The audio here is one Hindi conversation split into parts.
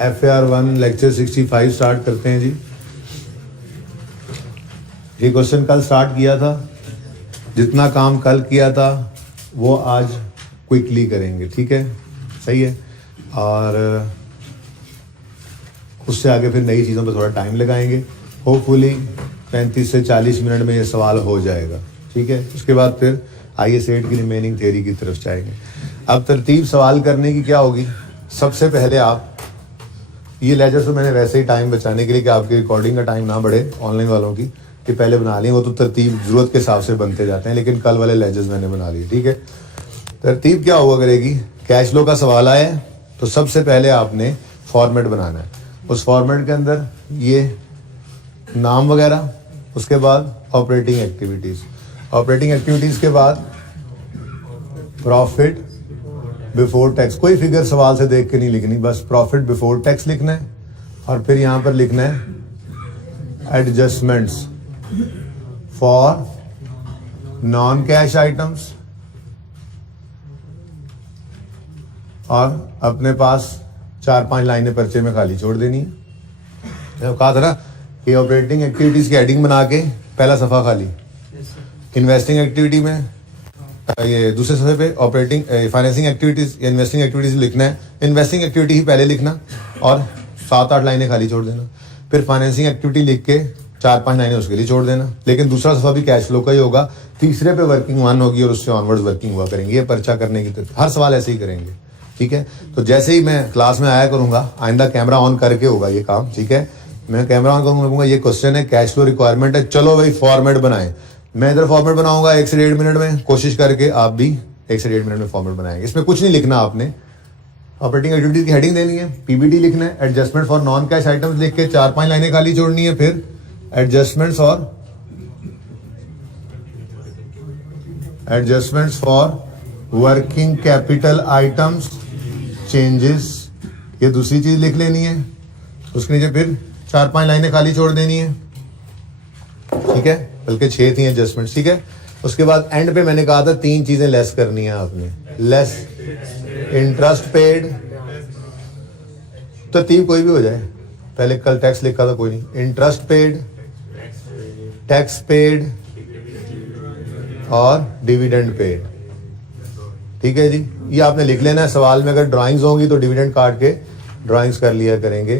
FAR1 लेक्चर 65 स्टार्ट करते हैं जी। ये क्वेश्चन कल स्टार्ट किया था, जितना काम कल किया था वो आज क्विकली करेंगे, ठीक है, सही है। और उससे आगे फिर नई चीज़ों पर थोड़ा टाइम लगाएंगे। होपफुली 35 से 40 मिनट में ये सवाल हो जाएगा, ठीक है। उसके बाद फिर IS8 की रिमेनिंग थ्योरी की तरफ जाएंगे। अब तरतीब सवाल करने की क्या होगी, सबसे पहले आप ये लेक्चर तो मैंने वैसे ही टाइम बचाने के लिए कि आपकी रिकॉर्डिंग का टाइम ना बढ़े ऑनलाइन वालों की, कि पहले बना लें, वो तो तरतीब ज़रूरत के हिसाब से बनते जाते हैं, लेकिन कल वाले लेक्चर्स मैंने बना लिए, ठीक है। तरतीब क्या हुआ करेगी, कैश फ्लो का सवाल आया तो सबसे पहले आपने फॉर्मेट बनाना है। उस फॉर्मेट के अंदर ये नाम वगैरह, उसके बाद ऑपरेटिंग एक्टिविटीज़, ऑपरेटिंग एक्टिविटीज़ के बाद प्रॉफिट बिफोर टैक्स। कोई फिगर सवाल से देख के नहीं लिखनी, बस प्रॉफिट बिफोर टैक्स लिखना है। और फिर यहाँ पर लिखना है adjustments for non cash items, और अपने पास 4-5 लाइनें पर्चे में खाली छोड़ देनी है। कहा था ना कि ऑपरेटिंग एक्टिविटीज़ की हेडिंग बना के पहला सफ़ा खाली, इन्वेस्टिंग एक्टिविटी में ये दूसरे सफ़े पे ऑपरेटिंग फाइनेंसिंग एक्टिविटीज़ या इन्वेस्टिंग एक्टिविटीज़ लिखना है। इन्वेस्टिंग एक्टिविटी ही पहले लिखना और 7-8 लाइनें खाली छोड़ देना। फिर फाइनेंसिंग एक्टिविटी लिख के 4-5 लाइनें उसके लिए छोड़ देना। लेकिन दूसरा सफ़ा भी कैश फ्लो का ही होगा, तीसरे पे वर्किंग 1 होगी और उससे ऑनवर्ड्स वर्किंग हुआ करेंगे। ये पर्चा करने की हर सवाल ऐसे ही करेंगे, ठीक है। तो जैसे ही मैं क्लास में आया करूँगा, आइंदा कैमरा ऑन करके होगा ये काम, ठीक है। मैं कैमरा ऑन करूँगा, ये क्वेश्चन है, कैश फ्लो रिक्वायरमेंट है, चलो भाई फॉर्मेट बनाएं। मैं इधर फॉर्मेट बनाऊंगा 1 से 1.5 मिनट में, कोशिश करके आप भी 1 से 1.5 मिनट में फॉर्मेट बनाएंगे। इसमें कुछ नहीं लिखना आपने, ऑपरेटिंग एक्टिविटीज की हेडिंग देनी है, PBT लिखना है, adjustment for non cash items लिख के 4-5 लाइनें खाली छोड़नी है। फिर adjustments for working capital items changes, ये दूसरी चीज लिख लेनी है। उसके नीचे फिर 4-5 लाइनें खाली छोड़ देनी है, ठीक है, बल्कि 6 थी एडजस्टमेंट, ठीक है। उसके बाद एंड पे मैंने कहा था 3 चीजें लेस करनी है आपने, लेस इंटरेस्ट पेड, तरतीब कोई भी हो जाए, पहले कल टैक्स लिखा था कोई नहीं, इंटरेस्ट पेड, टैक्स पेड और डिविडेंड पेड, ठीक है जी। ये आपने लिख लेना है। सवाल में अगर ड्राइंग्स होंगी तो डिविडेंड काट के ड्राइंग्स कर लिया करेंगे।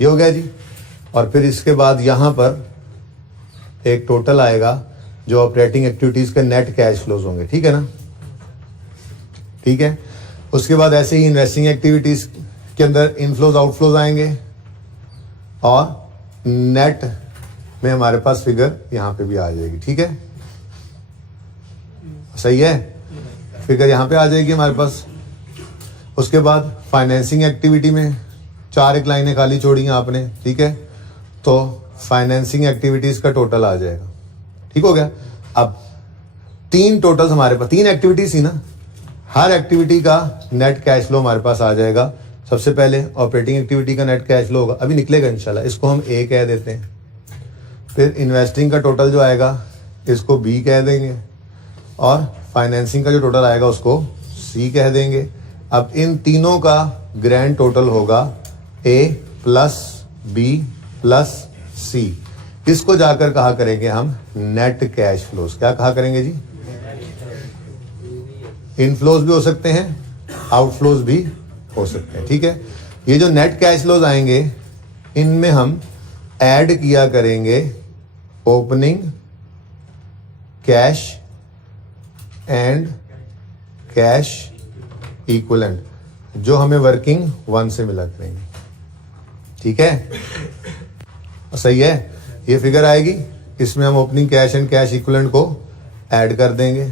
ये हो गया जी। और फिर इसके बाद यहां पर एक टोटल आएगा जो ऑपरेटिंग एक्टिविटीज के नेट कैश फ्लोज होंगे, ठीक है ना, ठीक है। उसके बाद ऐसे ही इन्वेस्टिंग एक्टिविटीज के अंदर इनफ्लोज आउटफ्लोज आएंगे और नेट में हमारे पास फिगर यहां पे भी आ जाएगी, ठीक है, सही है, फिगर यहां पे आ जाएगी हमारे पास। उसके बाद फाइनेंसिंग एक्टिविटी में 4 लाइनें खाली छोड़ी हैं आपने, ठीक है, तो फाइनेंसिंग एक्टिविटीज का टोटल आ जाएगा, ठीक हो गया। अब 3 टोटल्स हमारे पास, 3 एक्टिविटीज थी ना, हर एक्टिविटी का नेट कैश फ्लो हमारे पास आ जाएगा। सबसे पहले ऑपरेटिंग एक्टिविटी का नेट कैश फ्लो होगा, अभी निकलेगा इंशाल्लाह, इसको हम A कह देते हैं। फिर इन्वेस्टिंग का टोटल जो आएगा इसको B कह देंगे, और फाइनेंसिंग का जो टोटल आएगा उसको C कह देंगे। अब इन तीनों का ग्रैंड टोटल होगा A plus B plus C। इसको जाकर कहा करेंगे हम नेट कैश फ्लोज। क्या कहा करेंगे जी, इनफ्लोज भी हो सकते हैं, आउटफ्लोज भी हो सकते हैं, ठीक है। ये जो नेट कैश फ्लोज आएंगे इनमें हम ऐड किया करेंगे opening cash and cash equivalent, जो हमें वर्किंग 1 से मिला करेंगे, ठीक है, सही है। ये फिगर आएगी, इसमें हम opening cash and cash equivalent को ऐड कर देंगे।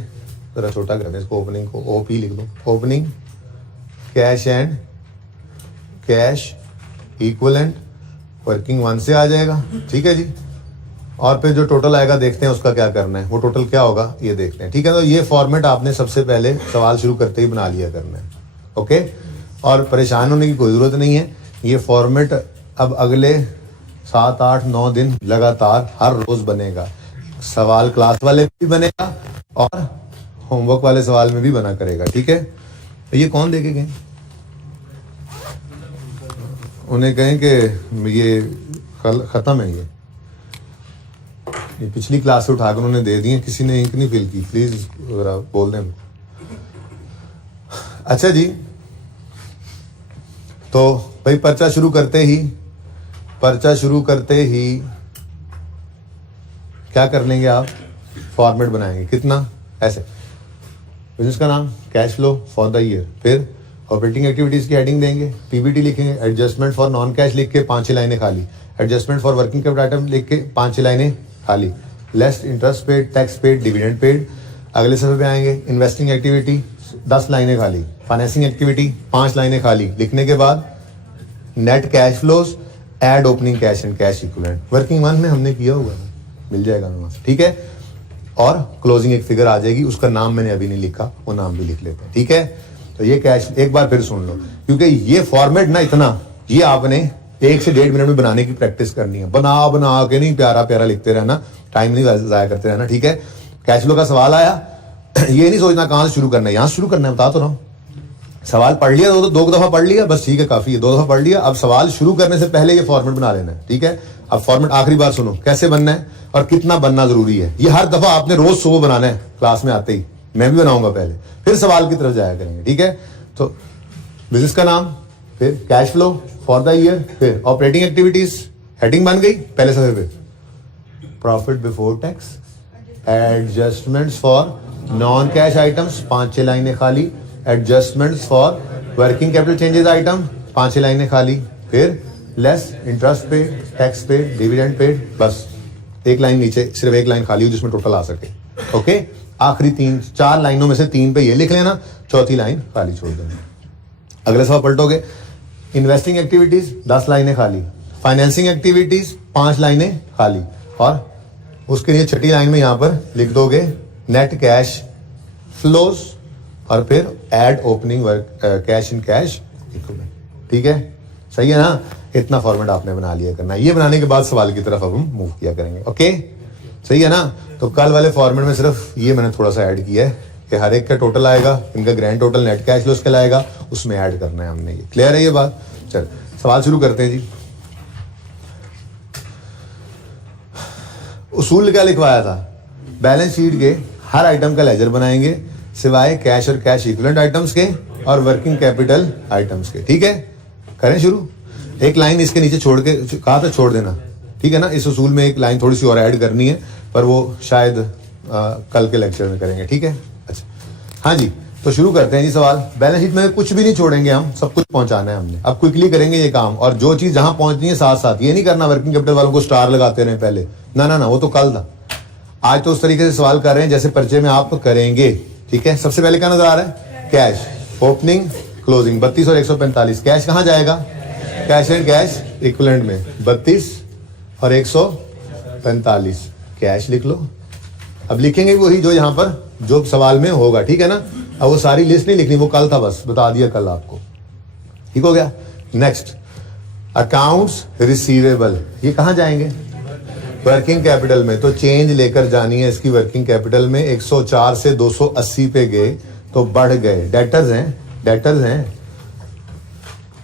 जरा छोटा कर दें इसको, ओपनिंग को OP लिख दो, opening cash and cash equivalent working 1 से आ जाएगा, ठीक है जी। और फिर जो टोटल आएगा देखते हैं उसका क्या करना है, वो टोटल क्या होगा ये देखते हैं, ठीक है। तो ये फॉर्मेट आपने सबसे पहले सवाल शुरू करते ही बना लिया करना है, ओके। और परेशान होने की कोई ज़रूरत नहीं है। ये फॉर्मेट अब अगले 7, 8, 9 दिन लगातार हर रोज़ बनेगा। सवाल क्लास वाले भी बनेगा और होमवर्क वाले सवाल में भी बना करेगा, ठीक है। तो ये कौन देके गए, उन्हें कहें कि ये ख़त्म है, ये पिछली क्लास से उठाकर उन्होंने दे दिए, किसी ने इंक नहीं फिल की, प्लीज़ ज़रा बोल दें। अच्छा जी, तो भाई पर्चा शुरू करते ही क्या कर लेंगे आप, फॉर्मेट बनाएंगे। कितना? ऐसे, बिजनेस का नाम, cash flow for the year, फिर ऑपरेटिंग एक्टिविटीज की हेडिंग देंगे, पीबीटी लिखेंगे, एडजस्टमेंट फॉर नॉन कैश लिख के 5 लाइनें खाली, adjustment for working capital item लिख के 5 लाइनें खाली, less interest paid, tax paid, dividend paid. अगले सफे पे आएंगे, इन्वेस्टिंग एक्टिविटी 10 लाइनें खाली, फाइनेंसिंग एक्टिविटी 5 लाइनें खाली। लिखने के बाद net cash flows, add opening cash and cash equivalent, working one में हमने किया हुआ है, मिल जाएगा मेरे पास, ठीक है। और क्लोजिंग एक फिगर आ जाएगी, उसका नाम मैंने अभी नहीं लिखा, वो नाम भी लिख लेते हैं, ठीक है। तो ये कैश एक बार फिर सुन लो, क्योंकि ये फॉर्मेट ना इतना, ये आपने 1 से 1.5 मिनट में बनाने की प्रैक्टिस करनी है, बना के नहीं प्यारा प्यारा लिखते रहना, टाइम नहीं जाया करते रहना, ठीक है। कैश फ्लो का सवाल आया, ये नहीं सोचना कहां से शुरू करना है, यहां से शुरू करना है, बता तो रहा हूं। सवाल पढ़ लिया, दो दफा पढ़ लिया, बस ठीक है, काफी है, 2 दफा पढ़ लिया। अब सवाल शुरू करने से पहले ये फॉर्मेट बना लेना है, ठीक है। अब फॉर्मेट आखिरी बात सुनो, कैसे बनना है और कितना बनना जरूरी है, ये हर दफा आपने रोज सुबह बनाना है, क्लास में आते ही मैं भी बनाऊंगा पहले, फिर सवाल की तरफ जाया करेंगे, ठीक है। तो बिजनेस का नाम, फिर cash flow for the year, फिर ऑपरेटिंग एक्टिविटीज, हेडिंग बन गई पहले सफे पे, profit before tax, adjustments for non cash items 5-6 लाइनें खाली, adjustments for working capital changes item 5-6 लाइनें खाली, फिर less interest paid, tax paid, dividend paid, बस एक लाइन नीचे, सिर्फ एक लाइन खाली हो जिसमें टोटल आ सके, ओके। आखिरी 4 लाइनों में से 3 पे ये लिख लेना, चौथी लाइन खाली छोड़ देना। अगले सवाल पलटोगे, इन्वेस्टिंग एक्टिविटीज 10 लाइनें खाली, फाइनेंसिंग एक्टिविटीज 5 लाइनें खाली, और उसके लिए छठी लाइन में यहां पर लिख दोगे नेट कैश फ्लोज, और फिर add opening work cash in cash equivalent, ठीक है। सही है ना, इतना फॉर्मेट आपने बना लिया करना। ये बनाने के बाद सवाल की तरफ अब हम मूव किया करेंगे, ओके, सही है ना। तो कल वाले फॉर्मेट में सिर्फ ये मैंने थोड़ा सा ऐड किया है कि हर एक का टोटल आएगा, इनका grand total net cash flows कहलाएगा, उसमें ऐड करना है हमने, ये क्लियर है ये बात। चल सवाल शुरू करते हैं जी। उसूल क्या लिखवाया था, बैलेंस शीट के हर आइटम का लेजर बनाएंगे सिवाय कैश और कैश इक्विवेलेंट आइटम्स के और वर्किंग कैपिटल आइटम्स के, ठीक है। करें शुरू, एक लाइन इसके नीचे छोड़ के कहा था छोड़ देना, ठीक है ना। इस उसूल में एक लाइन थोड़ी सी और ऐड करनी है, पर वो शायद कल के लेक्चर में करेंगे, ठीक है। अच्छा हाँ जी, तो शुरू करते हैं जी सवाल। बैलेंस शीट में कुछ भी नहीं छोड़ेंगे हम, सब कुछ पहुंचाना है हमने। अब क्विकली करेंगे ये काम, और जो चीज जहां पहुंचनी है साथ साथ, ये नहीं करना वर्किंग कैपिटल वालों को स्टार लगाते रहे पहले, ना ना ना, वो तो कल था। आज तो उस तरीके से सवाल कर रहे हैं जैसे पर्चे में आप करेंगे, ठीक है। सबसे पहले क्या नजर आ रहा है, कैश ओपनिंग क्लोजिंग 32 और 145। कैश कहां जाएगा, कैश एंड कैश इक्विवेलेंट में 32 और 145, कैश लिख लो। अब लिखेंगे वही जो यहां पर जो सवाल में होगा, ठीक है ना। अब वो सारी लिस्ट नहीं लिखनी, वो कल था, बस बता दिया कल आपको, ठीक हो गया। नेक्स्ट, अकाउंट्स रिसीवेबल, ये कहां जाएंगे, वर्किंग कैपिटल में। तो चेंज लेकर जानी है इसकी वर्किंग कैपिटल में, 104 से 280 पे गए तो बढ़ गए, डेटर्स हैं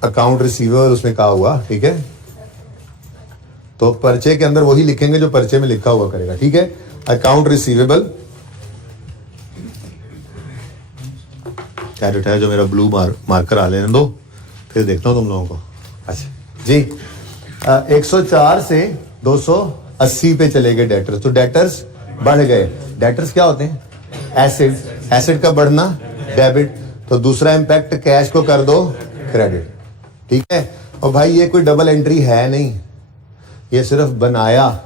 अकाउंट रिसीवेबल, उसमें कहा हुआ, ठीक है। तो पर्चे के अंदर वही लिखेंगे जो पर्चे में लिखा हुआ करेगा, ठीक है। अकाउंट रिसीवेबल, कैरेट है जो मेरा ब्लू मार्कर आ लेने दो, फिर देखता हूं तुम लोगों को। अच्छा जी, 104 से 280 पे चले गए डेटर्स, तो डेटर्स बढ़ गए। डेटर्स क्या होते हैं, एसिड का बढ़ना डेबिट, तो दूसरा इंपैक्ट कैश को कर दो क्रेडिट, ठीक है। और भाई ये कोई डबल एंट्री है नहीं, ये सिर्फ बनाया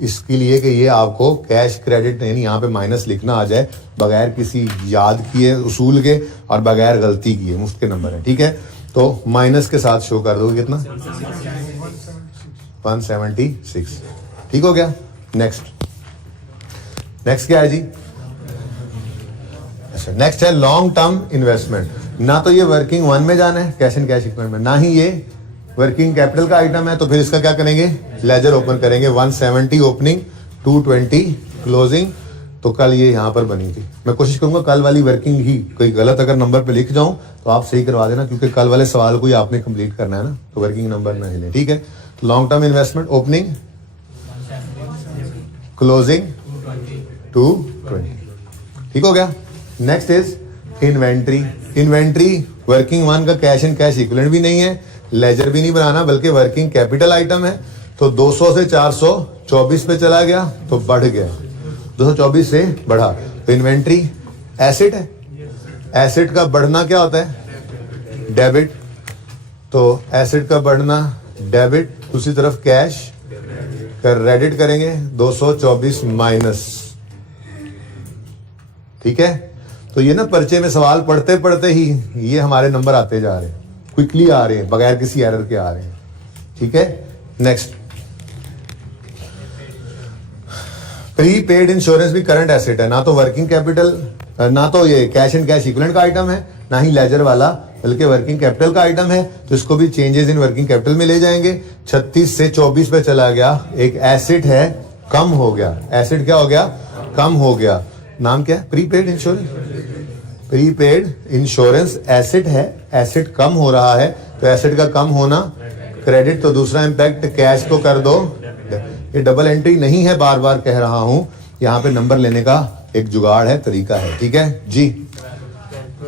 इसके लिए कि ये आपको कैश क्रेडिट नहीं, यहाँ पे माइनस लिखना आ जाए बगैर किसी याद किए उसूल के और बगैर गलती किए, मुफ्त के नंबर है, ठीक है। तो माइनस के साथ शो कर दोगे कितना, 176, ठीक हो गया। नेक्स्ट क्या है जी, अच्छा नेक्स्ट है लॉन्ग टर्म इन्वेस्टमेंट। ना तो ये वर्किंग वन में जाना है कैश एंड कैश इक्विवेलेंट में, ना ही ये वर्किंग कैपिटल का आइटम है, तो फिर इसका क्या करेंगे, लेजर ओपन करेंगे। 170 ओपनिंग, 220 क्लोजिंग, तो कल ये यहाँ पर बनी थी। मैं कोशिश करूंगा कल वाली वर्किंग ही, कोई गलत अगर नंबर पे लिख जाऊं तो आप सही करवा देना, क्योंकि कल वाले सवाल को ही आपने कंप्लीट करना है ना, तो वर्किंग नंबर ना हिले, ठीक है। Long term investment opening closing 220, ठीक हो गया। Next is inventory. Inventory working one का कैश एंड कैश इक्विवेलेंट भी नहीं है, लेजर भी नहीं बनाना, बल्कि वर्किंग कैपिटल आइटम है। तो 200 से 424 पे चला गया तो बढ़ गया, 224 से बढ़ा, तो इन्वेंट्री एसेट है। एसेट का बढ़ना क्या होता है? डेबिट। तो एसेट का बढ़ना डेबिट, दूसरी तरफ कैश क्रेडिट करेंगे 224 माइनस, ठीक है। तो ये ना पर्चे में सवाल पढ़ते पढ़ते ही ये हमारे नंबर आते जा रहे हैं, क्विकली आ रहे हैं, बगैर किसी एरर के आ रहे हैं, ठीक है। नेक्स्ट, प्री पेड इंश्योरेंस भी करंट एसेट है, ना तो वर्किंग कैपिटल, ना तो ये कैश एंड कैश इक्विवेलेंट का आइटम है, ना ही लेजर वाला, बल्कि वर्किंग कैपिटल का आइटम है। तो इसको भी चेंजेस इन वर्किंग कैपिटल में ले जाएंगे। 36 से 24 पे चला गया, एक एसेट है, कम हो गया। एसेट क्या हो गया? कम हो गया। नाम क्या है? Prepaid insurance. Prepaid insurance asset है, एसेट कम हो रहा है, तो एसेट का कम होना क्रेडिट, तो दूसरा इंपैक्ट कैश को कर दो। ये डबल एंट्री नहीं है, बार बार कह रहा हूं, यहाँ पे नंबर लेने का एक जुगाड़ है, तरीका है, ठीक है जी।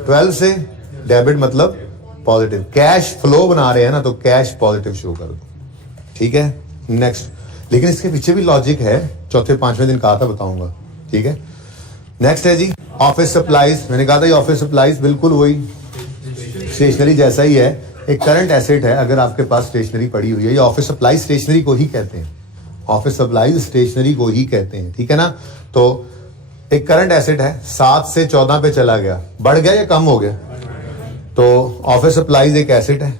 12 से डेबिट मतलब पॉजिटिव, कैश फ्लो बना रहे हैं ना, तो कैश पॉजिटिव शो कर दो, ठीक है। नेक्स्ट, लेकिन इसके पीछे भी लॉजिक है, चौथे पांचवें दिन कहा था, बताऊंगा, ठीक है। नेक्स्ट है जी ऑफिस सप्लाईज। मैंने कहा था ये ऑफिस सप्लाईज बिल्कुल वही स्टेशनरी जैसा ही है, एक करंट एसेट है। अगर आपके पास स्टेशनरी पड़ी हुई है, ये ऑफिस सप्लाई स्टेशनरी को ही कहते हैं, ऑफिस सप्लाईज स्टेशनरी को ही कहते हैं, ठीक है ना। तो एक करंट एसेट है, 7 से 14 पे चला गया, बढ़ गया या कम हो गया? तो ऑफिस सप्लाईज एक एसेट है,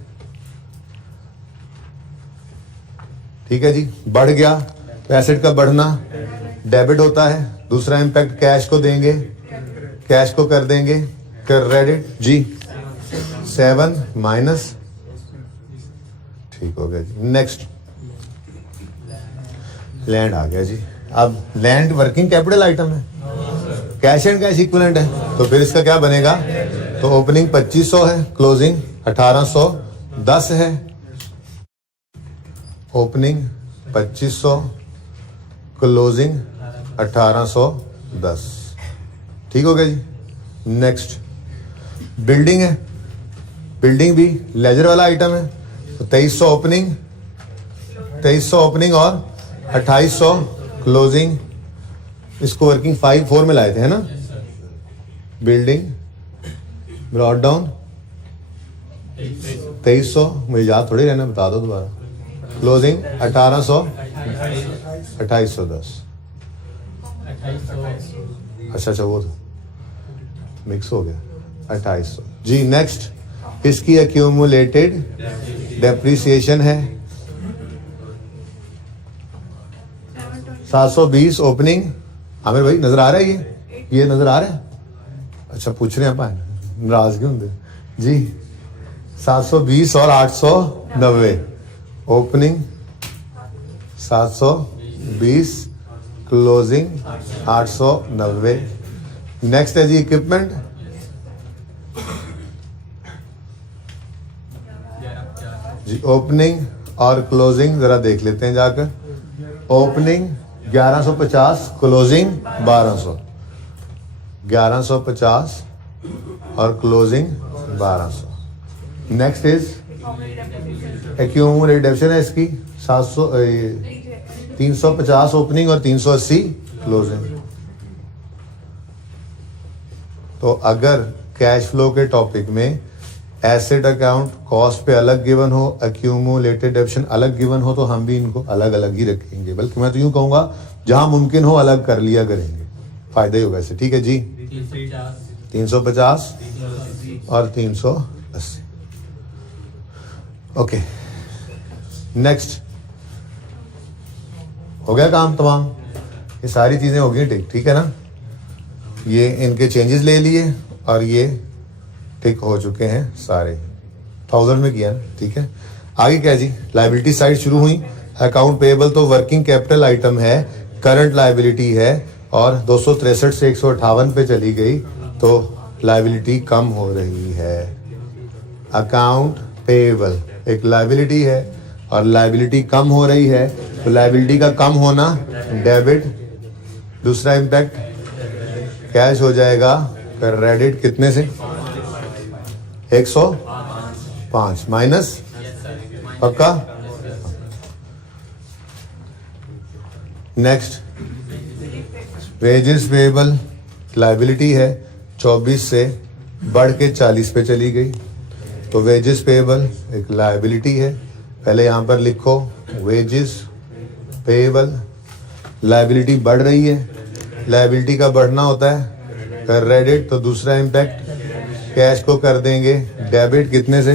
ठीक है जी, बढ़ गया, तो एसेट का बढ़ना डेबिट होता है। दूसरा इंपैक्ट कैश को देंगे, कैश को कर देंगे क्रेडिट जी, 7 माइनस, ठीक हो गया जी। नेक्स्ट, लैंड आ गया जी। अब लैंड वर्किंग कैपिटल आइटम है, कैश एंड कैश इक्विवेलेंट है, तो फिर इसका क्या बनेगा? तो ओपनिंग 2500 है, क्लोजिंग 1810 है। ओपनिंग 2500, क्लोजिंग 1810, ठीक हो गया जी। नेक्स्ट, बिल्डिंग है, बिल्डिंग भी लेजर वाला आइटम है, तो 2300 ओपनिंग, 2300 ओपनिंग और 2800 क्लोजिंग। इसको वर्किंग 5-4 में लाए थे, है ना। बिल्डिंग ब्रॉड डाउन 2300, मुझे याद थोड़ी रहना, बता दो दोबारा। क्लोजिंग 1800, 2810, अच्छा वो तो मिक्स हो गया, 2800 जी। नेक्स्ट, इसकी एक्यूमुलेटेड डेप्रिसिएशन है 720 ओपनिंग। आमिर भाई नजर आ रहा है? ये नजर आ रहा है? अच्छा पूछ रहे हैं आप, नाराज क्यों होंगे जी। 720 और 890, ओपनिंग 720, क्लोजिंग 890। नेक्स्ट है जी इक्विपमेंट, जी ओपनिंग और क्लोजिंग जरा देख लेते हैं जाकर। ओपनिंग 1150, क्लोजिंग 1200, 1150 और closing 1200। Next is accumulated depreciation है इसकी 350 ओपनिंग और 380 क्लोजिंग। तो अगर कैश फ्लो के टॉपिक में एसेट अकाउंट कॉस्ट पे अलग गिवन हो, एक्यूमुलेटेड डेप्रिसिएशन अलग गिवन हो, तो हम भी इनको अलग अलग ही रखेंगे, बल्कि मैं तो यूं कहूंगा जहां मुमकिन हो अलग कर लिया करेंगे, फायदा ही होगा इससे, ठीक है जी। 350 और 380, ओके। नेक्स्ट, हो गया काम तमाम, ये सारी चीजें हो गई ठीक है ना। ये इनके चेंजेस ले लिए और ये टिक हो चुके हैं सारे, 1000 में किया ना, ठीक है। आगे क्या जी, लायबिलिटी साइड शुरू हुई। अकाउंट पेएबल तो वर्किंग कैपिटल आइटम है, करंट लायबिलिटी है, और 263 से 158 पे चली गई तो लायबिलिटी कम हो रही है। अकाउंट पेएबल एक लायबिलिटी है और लायबिलिटी कम हो रही है, तो लायबिलिटी का कम होना डेबिट। दूसरा इम्पैक्ट कैश हो जाएगा क्रेडिट कितने से 105 माइनस पक्का। नेक्स्ट वेजेस पेएबल लायबिलिटी है 24 से बढ़ के 40 पे चली गई, तो वेजेस पेएबल एक लायबिलिटी है। पहले यहां पर लिखो वेजेस पेएबल, लायबिलिटी बढ़ रही है, लायबिलिटी का बढ़ना होता है क्रेडिट। तो दूसरा इम्पैक्ट कैश को कर देंगे डेबिट कितने से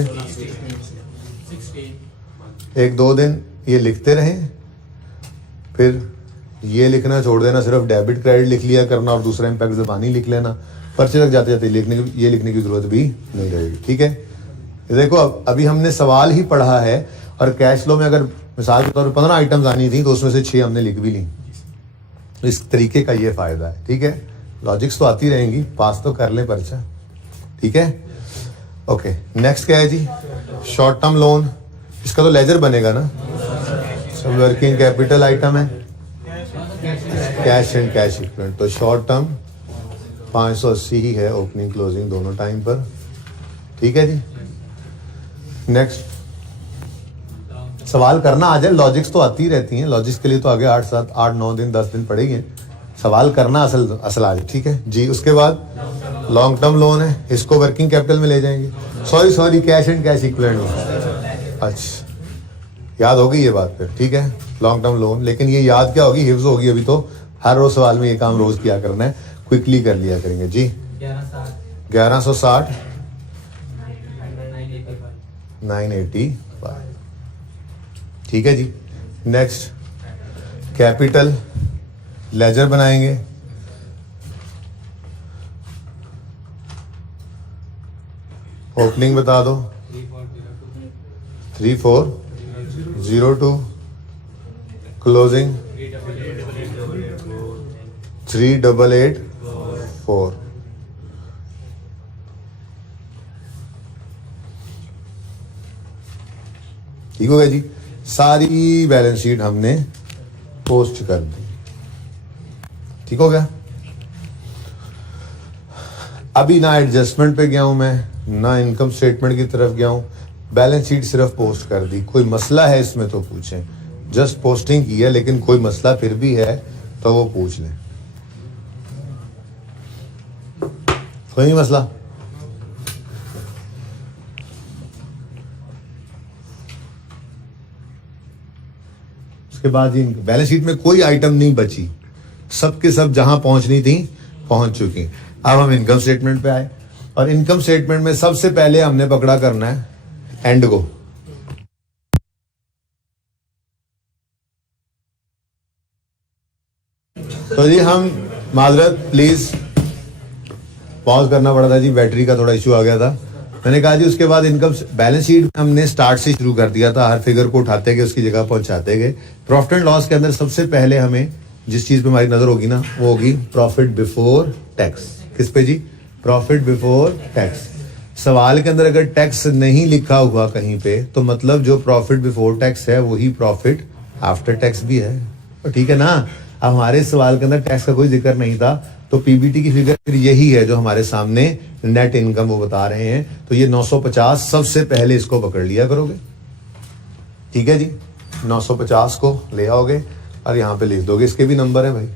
1-2 दिन ये लिखते रहें, फिर ये लिखना छोड़ देना, सिर्फ डेबिट क्रेडिट लिख लिया करना और दूसरा इम्पैक्ट ज़बानी लिख लेना। पर्चे तक जाते जाते ये लिखने की जरूरत भी नहीं रहेगी। ठीक है, देखो अभी हमने सवाल ही पढ़ा है और कैश फ्लो में अगर मिसाल के तौर पर 15 आइटम्स आनी थी तो उसमें से 6 हमने लिख भी ली। इस तरीके का ये फायदा है। ठीक है, लॉजिक्स तो आती रहेंगी, पास तो कर लें पर्चा। ठीक है, ओके। नेक्स्ट क्या है जी, शॉर्ट टर्म लोन। इसका तो लेजर बनेगा ना, सब वर्किंग कैपिटल आइटम है, कैश एंड कैश इक्विवेलेंट। तो शॉर्ट टर्म 580 ही है ओपनिंग क्लोजिंग दोनों टाइम पर। ठीक है जी, नेक्स्ट सवाल करना आ जाए, लॉजिक्स तो आती रहती हैं, लॉजिक्स के लिए तो आगे 8-9 दिन 10 दिन पड़ेंगे, सवाल करना असल आ जाए। ठीक है जी। उसके बाद लॉन्ग टर्म लोन है, इसको वर्किंग कैपिटल में ले जाएंगे। Sorry cash and cash equivalent. अच्छा, याद होगी ये बात फिर। ठीक है, लॉन्ग टर्म लोन, लेकिन ये याद क्या होगी, हिफ्ज होगी। अभी तो हर रोज सवाल में ये काम रोज किया करना है, क्विकली कर लिया करेंगे जी। 1160 985। ठीक है जी। नेक्स्ट कैपिटल लेजर बनाएंगे। ओपनिंग बता दो 3402, क्लोजिंग 3884। ठीक हो गया जी। सारी बैलेंस शीट हमने पोस्ट कर दी। ठीक हो गया। अभी ना एडजस्टमेंट पे गया हूं मैं, ना इनकम स्टेटमेंट की तरफ गया हूं, बैलेंस शीट सिर्फ पोस्ट कर दी। कोई मसला है इसमें तो पूछें, जस्ट पोस्टिंग की है, लेकिन कोई मसला फिर भी है तो वो पूछ लें। कोई नहीं मसला। उसके बाद ही बैलेंस शीट में कोई आइटम नहीं बची, सबके सब जहां पहुंचनी थी पहुंच चुकी। अब हम इनकम स्टेटमेंट पे आए और इनकम स्टेटमेंट में सबसे पहले हमने पकड़ा करना है एंड को। तो जी हम माजरत प्लीज पॉज करना पड़ा था जी, बैटरी का थोड़ा इशू आ गया था। मैंने कहा जी उसके बाद इनकम बैलेंस शीट हमने स्टार्ट से शुरू कर दिया था, हर फिगर को उठाते गए उसकी जगह पहुंचाते गए। प्रॉफिट एंड लॉस के अंदर सबसे पहले हमें जिस चीज पे हमारी नजर होगी ना वो होगी प्रॉफिट बिफोर टैक्स। किस पे जी, प्रॉफिट बिफोर टैक्स। सवाल के अंदर अगर टैक्स नहीं लिखा हुआ कहीं पे तो मतलब जो प्रॉफिट बिफोर टैक्स है वही प्रॉफिट आफ्टर टैक्स भी है। तो ठीक है ना। अब हमारे सवाल के अंदर टैक्स का कोई जिक्र नहीं था, तो पीबीटी की फिगर फिर यही है जो हमारे सामने नेट इनकम वो बता रहे हैं। तो ये 950 सबसे पहले इसको पकड़ लिया करोगे। ठीक है जी, 950 को ले आओगे और यहाँ पे लिख दोगे, इसके भी नंबर है भाई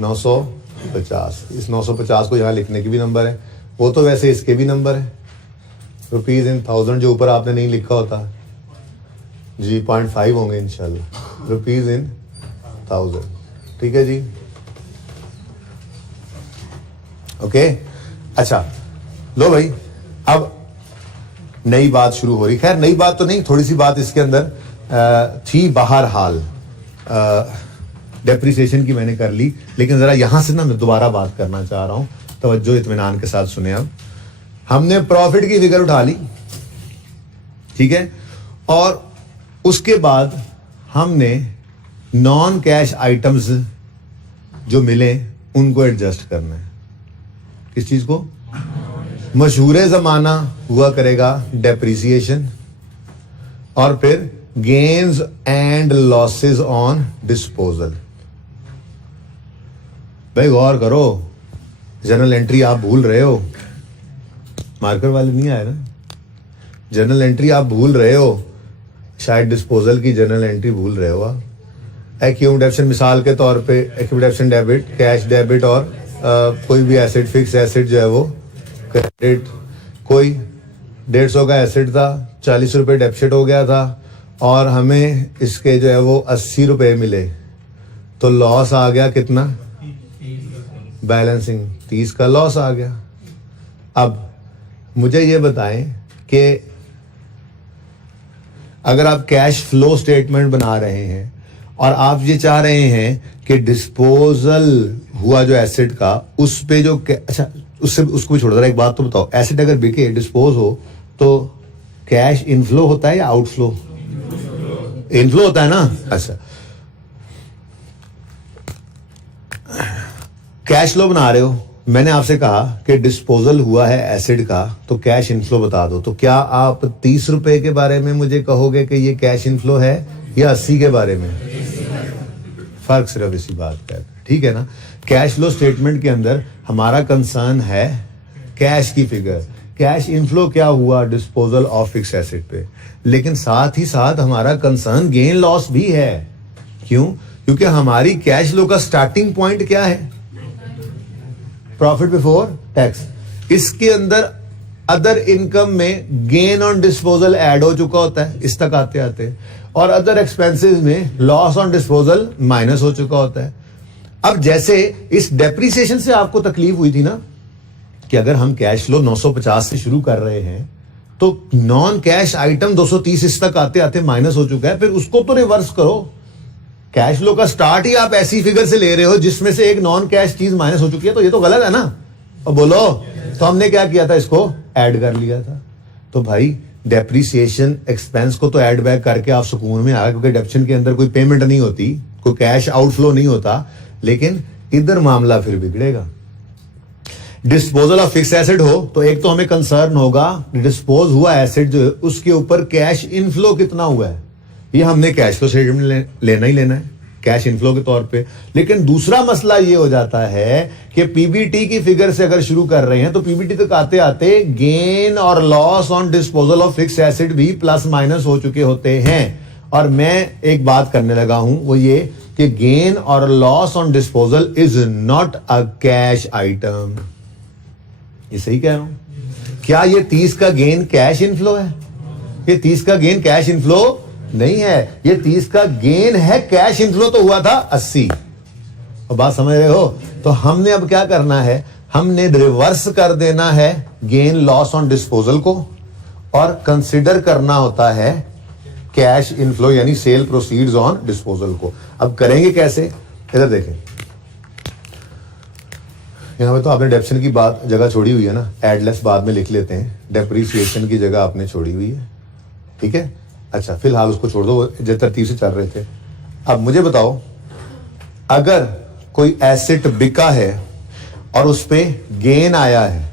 950। इस 950 को यहाँ लिखने की भी नंबर है, वो तो वैसे इसके भी नंबर है। रुपीज इन 1000 जो ऊपर आपने नहीं लिखा होता जी 0.5 होंगे इंशाल्लाह, रुपीज इन 1000। ठीक है जी, ओके। अच्छा लो भाई, अब नई बात शुरू हो रही। खैर नई बात तो नहीं, थोड़ी सी बात इसके अंदर थी बहरहाल, डेप्रिसिएशन की मैंने कर ली, लेकिन जरा यहां से ना मैं दोबारा बात करना चाह रहा हूं, तवज्जो इत्मीनान के साथ सुने। अब हमने प्रॉफिट की फिगर उठा ली, ठीक है, और उसके बाद हमने नॉन कैश आइटम्स जो मिले उनको एडजस्ट करना है। किस चीज को? मशहूरे जमाना हुआ करेगा डेप्रिसिएशन, और फिर gains and losses on disposal. भाई गौर करो, जर्नल एंट्री आप भूल रहे हो, मार्कर वाले नहीं आए ना, जर्नल एंट्री आप भूल रहे हो, शायद डिस्पोजल की जर्नल एंट्री भूल रहे हो आप। एक्यूमुलेशन मिसाल के तौर पे एक्यूमुलेशन डेबिट, कैश डेबिट, और कोई भी एसेट, फिक्स एसेट जो है वो क्रेडिट। कोई 150 का एसेट था, 40 रुपये डेबिट हो गया था, और हमें इसके जो है वो 80 रुपये मिले, तो लॉस आ गया कितना? बैलेंसिंग 30 का लॉस आ गया। अब मुझे ये बताएं कि अगर आप कैश फ्लो स्टेटमेंट बना रहे हैं और आप ये चाह रहे हैं कि डिस्पोजल हुआ जो एसेट का, उस पे जो अच्छा उससे उसको भी छोड़ दे, एक बात तो बताओ, एसेट अगर बिके, डिस्पोज हो, तो कैश इनफ्लो होता है या आउटफ्लो? इनफ्लो होता है ना। अच्छा, कैश फ्लो बना रहे हो, मैंने आपसे कहा कि डिस्पोजल हुआ है एसिड का, तो कैश इनफ्लो बता दो, तो क्या आप 30 रुपए के बारे में मुझे कहोगे कि ये कैश इनफ्लो है, या 80 के बारे में? फर्क सिर्फ इसी बात का है, ठीक है ना। कैश फ्लो स्टेटमेंट के अंदर हमारा कंसर्न है कैश की फिगर, कैश इनफ्लो क्या हुआ डिस्पोजल ऑफ फिक्स एसेट पे, लेकिन साथ ही साथ हमारा कंसर्न गेन लॉस भी है। क्यों? क्योंकि हमारी कैश फ्लो का स्टार्टिंग पॉइंट क्या है? Profit before tax. इसके अंदर अदर इनकम में गेन ऑन डिस्पोजल ऐड हो चुका होता है इस तक आते आते, और अदर एक्सपेंसेस में लॉस ऑन डिस्पोजल माइनस हो चुका होता है। अब जैसे इस डेप्रिसिएशन से आपको तकलीफ हुई थी ना, कि अगर हम कैश फ्लो 950 से शुरू कर रहे हैं तो नॉन कैश आइटम 230 इस तक आते आते माइनस हो चुका है, फिर उसको तो रिवर्स करो। कैश फ्लो का स्टार्ट ही आप ऐसी फिगर से ले रहे हो जिसमें से एक नॉन कैश चीज माइनस हो चुकी है, तो ये तो गलत है ना। और बोलो, तो हमने क्या किया था? इसको ऐड कर लिया था। तो भाई डेप्रिसिएशन एक्सपेंस को तो ऐड बैक करके आप सुकून में आ गए, क्योंकि डेप्शन के अंदर कोई पेमेंट नहीं होती, कोई कैश आउटफ्लो नहीं होता, लेकिन इधर मामला फिर बिगड़ेगा। डिस्पोजल ऑफ फिक्स एसेट हो तो एक तो हमें कंसर्न होगा डिस्पोज हुआ एसेट जो है उसके ऊपर कैश इनफ्लो कितना हुआ है, ये हमने कैश फ्लो स्टेटमेंट लेना ही लेना है कैश इनफ्लो के तौर पे। लेकिन दूसरा मसला ये हो जाता है कि पीबीटी की फिगर से अगर शुरू कर रहे हैं तो पीबीटी तक आते आते गेन और loss on disposal of fix asset भी प्लस माइनस हो चुके होते हैं। और मैं एक बात करने लगा हूं, वो ये कि गेन और loss on disposal is not a cash item. ये सही कह रहा हूं? क्या ये 30 का गेन कैश इनफ्लो है? ये 30 का गेन कैश इनफ्लो नहीं है, ये 30 का गेन है, कैश इनफ्लो तो हुआ था 80। और बात समझ रहे हो? तो हमने अब क्या करना है, हमने रिवर्स कर देना है गेन लॉस ऑन डिस्पोजल को, और कंसिडर करना होता है कैश इनफ्लो यानी सेल प्रोसीड्स ऑन डिस्पोजल को। अब करेंगे कैसे? इधर देखें, यहां पे तो आपने डेप्शन की बात जगह छोड़ी हुई है ना, एडलेस बाद में लिख लेते हैं, डेप्रिसिएशन की जगह आपने छोड़ी हुई है, ठीक है। अच्छा, फिलहाल उसको छोड़ दो, जो तरतीब से चल रहे थे। अब मुझे बताओ, अगर कोई एसेट बिका है और उस पे गेन आया है,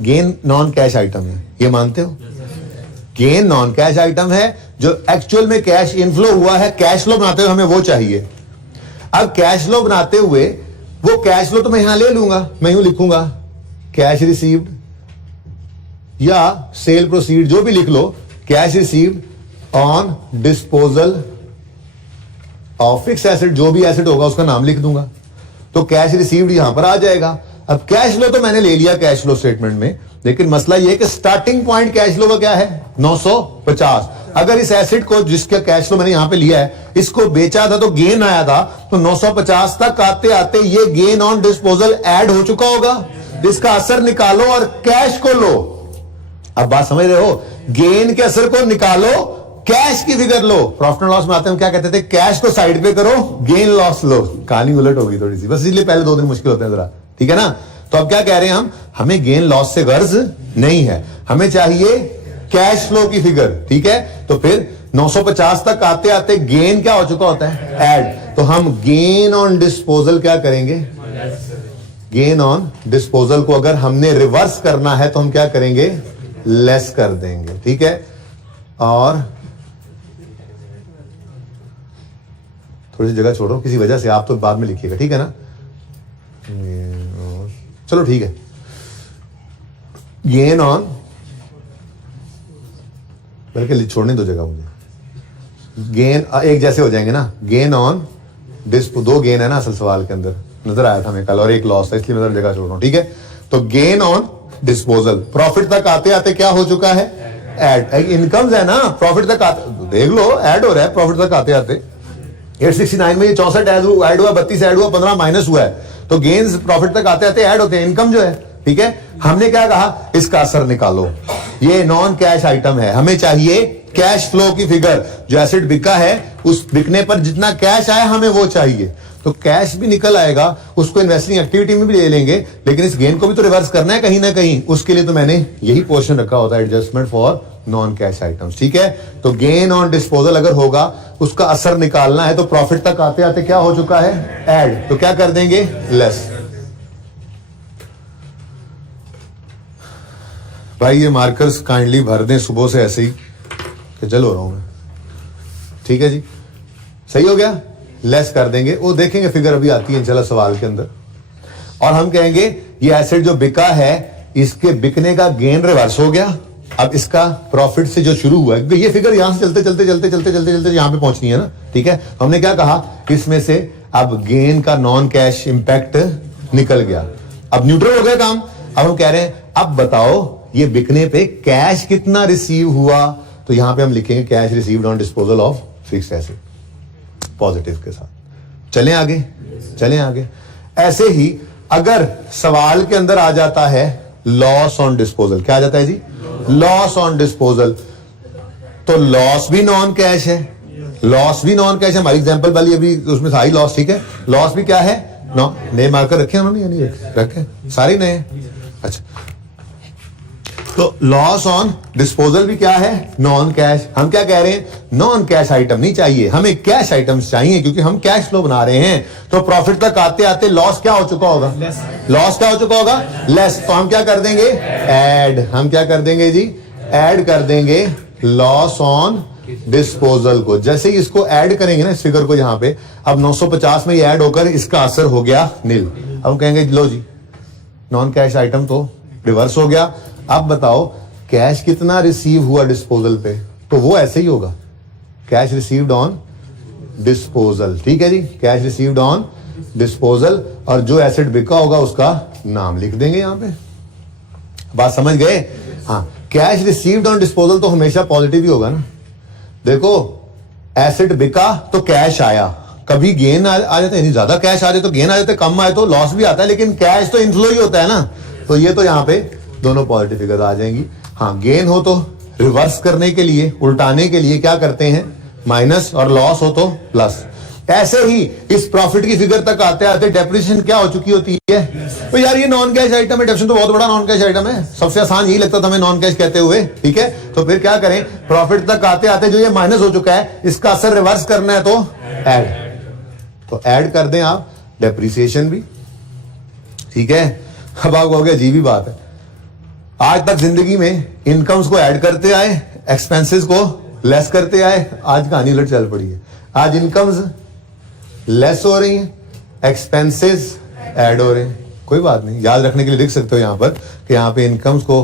गेन नॉन कैश आइटम है, ये मानते हो? गेन नॉन कैश आइटम है, जो एक्चुअल में कैश इनफ्लो हुआ है, कैश फ्लो बनाते हुए हमें वो चाहिए। अब कैश फ्लो बनाते हुए वो कैश फ्लो तो मैं यहां ले लूंगा, मैं यूं लिखूंगा कैश रिसीव्ड या सेल प्रोसीड, जो भी लिख लो, cash received on disposal of fix asset, जो भी एसेट होगा उसका नाम लिख दूंगा, तो कैश रिसीव्ड यहां पर आ जाएगा। अब कैश फ्लो तो मैंने ले लिया कैश फ्लो स्टेटमेंट में, लेकिन मसला यह है कि स्टार्टिंग पॉइंट कैश फ्लो का क्या है? 950। अगर इस एसेट को जिसका कैश फ्लो मैंने यहां पे लिया है, इसको बेचा था तो गेन आया था, तो 950 तक आते आते ये गेन ऑन डिस्पोजल ऐड हो चुका होगा, इसका असर निकालो और कैश को लो। अब बात समझ रहे हो? गेन के असर को निकालो, कैश की figure low. Profit and loss में आते हैं, क्या कहते थे? कैश को साइड पे करो, गेन लॉस लो। कहानी उलट होगी थोड़ी सी, बस इसलिए पहले 2 दिन मुश्किल होते हैं जरा, ठीक है ना। तो अब क्या कह रहे हैं हम, हमें गेन लॉस से गर्ज नहीं है, हमें चाहिए कैश फ्लो की फिगर, ठीक है। तो फिर 950 तक आते आते गेन क्या हो चुका होता है? ऐड। तो हम गेन ऑन डिस्पोजल क्या करेंगे, गेन ऑन डिस्पोजल को अगर हमने रिवर्स करना है तो हम क्या करेंगे, लेस कर देंगे, ठीक है। और थोड़ी सी जगह छोड़ो किसी वजह से, आप तो बाद में लिखिएगा, ठीक है ना। चलो ठीक है, गेन ऑन, बल्कि छोड़ने दो जगह मुझे, गेन एक जैसे हो जाएंगे ना, गेन ऑन दो गेन है ना असल सवाल के अंदर, नजर आया था हमें कल, और एक लॉस था, इसलिए मैं जगह छोड़ रहा हूं, ठीक है। तो गेन ऑन डिस्पोजल, प्रॉफिट तक आते आते क्या हो चुका है, ऐड, इनकम्स है ना, प्रॉफिट तक आते देख लो ऐड हो रहा है, प्रॉफिट तक आते आते 869 में ये 64 ऐड हुआ, 32 ऐड हुआ, 15 माइनस हुआ है, तो गेन्स प्रॉफिट तक आते आते ऐड होते हैं, इनकम जो है, ठीक है। हमने क्या कहा, इसका असर निकालो, ये नॉन कैश आइटम है, हमें चाहिए कैश फ्लो की फिगर, जो एसेट बिका है उस बिकने पर जितना कैश आया हमें वो चाहिए, तो कैश भी निकल आएगा, उसको इन्वेस्टिंग एक्टिविटी में भी ले लेंगे, लेकिन इस गेन को भी तो रिवर्स करना है कहीं ना कहीं, उसके लिए तो मैंने यही पोर्शन रखा होता है, adjustment for non cash items, ठीक है। तो गेन ऑन डिस्पोजल अगर होगा, उसका असर निकालना है, तो प्रॉफिट तक आते आते क्या हो चुका है, ऐड, तो क्या कर देंगे, लेस। भाई ये मार्कर्स काइंडली भर दें सुबह से ऐसे ही कि जल हो रहा हूं मैं, ठीक है जी, सही हो गया, लेस कर देंगे, वो देखेंगे फिगर अभी आती है इंशाल्लाह सवाल के अंदर, और हम कहेंगे ये एसेट जो बिका है, इसके बिकने का गेन रिवर्स हो गया, अब इसका प्रॉफिट से जो शुरू हुआ है, ये फिगर यहां से चलते चलते चलते चलते चलते चलते यहां पे पहुंचनी है ना, ठीक है। हमने क्या कहा, इसमें से अब गेन का नॉन कैश इंपैक्ट निकल गया, अब न्यूट्रल हो गया काम। अब हम कह रहे हैं अब बताओ ये बिकने पे कैश कितना रिसीव हुआ, तो यहां पे हम लिखेंगे cash received on disposal of fixed asset, positive के साथ। चलें आगे, चलें आगे। ऐसे ही अगर सवाल के अंदर आ जाता है लॉस ऑन डिस्पोजल, क्या आ जाता है जी, लॉस ऑन डिस्पोजल, तो लॉस भी नॉन कैश है, लॉस भी नॉन कैश है, हमारी एग्जांपल वाली अभी उसमें था ही लॉस, ठीक है। लॉस भी क्या है, नए मार्कर रखे उन्होंने या नहीं रखे, सारे नए, अच्छा। तो लॉस ऑन डिस्पोजल भी क्या है, नॉन कैश। हम क्या कह रहे हैं, नॉन कैश आइटम नहीं चाहिए, हमें कैश आइटम्स चाहिए, क्योंकि हम कैश फ्लो बना रहे हैं। तो प्रॉफिट तक आते आते लॉस क्या हो चुका होगा, लॉस क्या हो चुका होगा, लेस। तो हम क्या कर देंगे, ऐड, हम क्या कर देंगे जी, ऐड कर देंगे लॉस ऑन डिस्पोजल को। जैसे ही इसको ऐड करेंगे ना, इस फिगर को यहां पे, अब 950 में ये ऐड होकर इसका असर हो गया नील। हम कहेंगे लो जी, नॉन कैश आइटम तो रिवर्स हो गया, अब बताओ कैश कितना रिसीव हुआ डिस्पोजल पे, तो वो ऐसे ही होगा, कैश रिसीव्ड ऑन डिस्पोजल, ठीक है जी, कैश रिसीव्ड ऑन डिस्पोजल, और जो एसेट बिका होगा उसका नाम लिख देंगे यहां पे। बात समझ गए, हाँ। कैश रिसीव्ड ऑन डिस्पोजल तो हमेशा पॉजिटिव ही होगा ना, देखो एसेट बिका तो कैश आया, कभी गेन आ जाता है, ज्यादा कैश आ जाए तो गेन आ जाता है, कम आए तो लॉस भी आता है, लेकिन कैश तो इनफ्लो ही होता है ना, तो ये तो यहां पे दोनों पॉजिटिव फिगर आ जाएंगी। हाँ, गेन हो तो रिवर्स करने के लिए, उल्टाने के लिए क्या करते हैं, माइनस, और लॉस हो तो प्लस। ऐसे ही इस प्रॉफिट की फिगर तक आते आते डेप्रिसिएशन क्या हो चुकी होती है, तो यार ये नॉन कैश आइटम है, डेप्रिसिएशन तो बहुत बड़ा नॉन कैश आइटम है, सबसे आसान यही लगता था हमें नॉन कैश कहते हुए, ठीक है। तो फिर क्या करें, प्रॉफिट तक आते आते जो ये माइनस हो चुका है, इसका असर रिवर्स करना है तो ऐड, तो ऐड कर दें आप डेप्रिसिएशन भी, ठीक है। अब आपको हो गया अजीब ही बात है, आज तक जिंदगी में इनकम्स को ऐड करते आए, एक्सपेंसेस को लेस करते आए, आज कहानी उलट चल पड़ी है, आज इनकम्स लेस हो रही हैं, एक्सपेंसेस ऐड हो रहे हैं। कोई बात नहीं, याद रखने के लिए लिख सकते हो यहां पर कि यहां पे इनकम्स को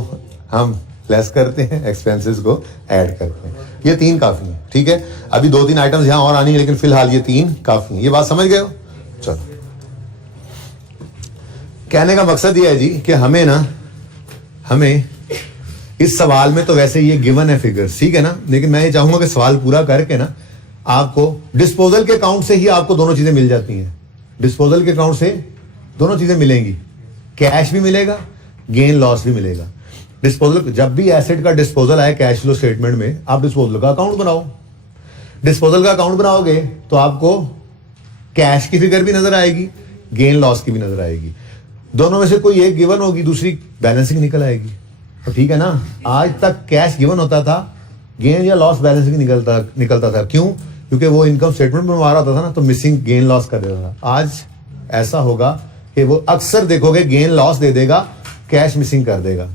हम लेस करते हैं, एक्सपेंसेस को ऐड करते हैं, ये 3 काफी है, ठीक है। अभी 2-3 आइटम्स यहां और आनी है, लेकिन फिलहाल ये 3 काफी है, ये बात समझ गए हो। चलो, कहने का मकसद ये है जी कि हमें इस सवाल में तो वैसे ये गिवन है फिगर, ठीक है ना, लेकिन मैं ये चाहूंगा कि सवाल पूरा करके ना आपको डिस्पोजल के अकाउंट से ही आपको दोनों चीजें मिल जाती हैं, डिस्पोजल के अकाउंट से दोनों चीजें मिलेंगी, कैश भी मिलेगा, गेन लॉस भी मिलेगा। डिस्पोजल, जब भी एसेट का डिस्पोजल आए कैश फ्लो स्टेटमेंट में, आप डिस्पोजल का अकाउंट बनाओ, डिस्पोजल का अकाउंट बनाओगे तो आपको कैश की फिगर भी नजर आएगी, गेन लॉस की भी नजर आएगी, दोनों में से कोई एक गिवन होगी, दूसरी बैलेंसिंग निकल आएगी, तो ठीक है ना। आज तक कैश गिवन होता था, गेन या लॉस बैलेंसिंग निकलता था, क्यों, क्योंकि वो इनकम स्टेटमेंट बनवा रहा था ना, तो मिसिंग गेन लॉस कर देता था। आज ऐसा होगा कि वो अक्सर देखोगे गेन लॉस दे देगा, कैश मिसिंग कर देगा।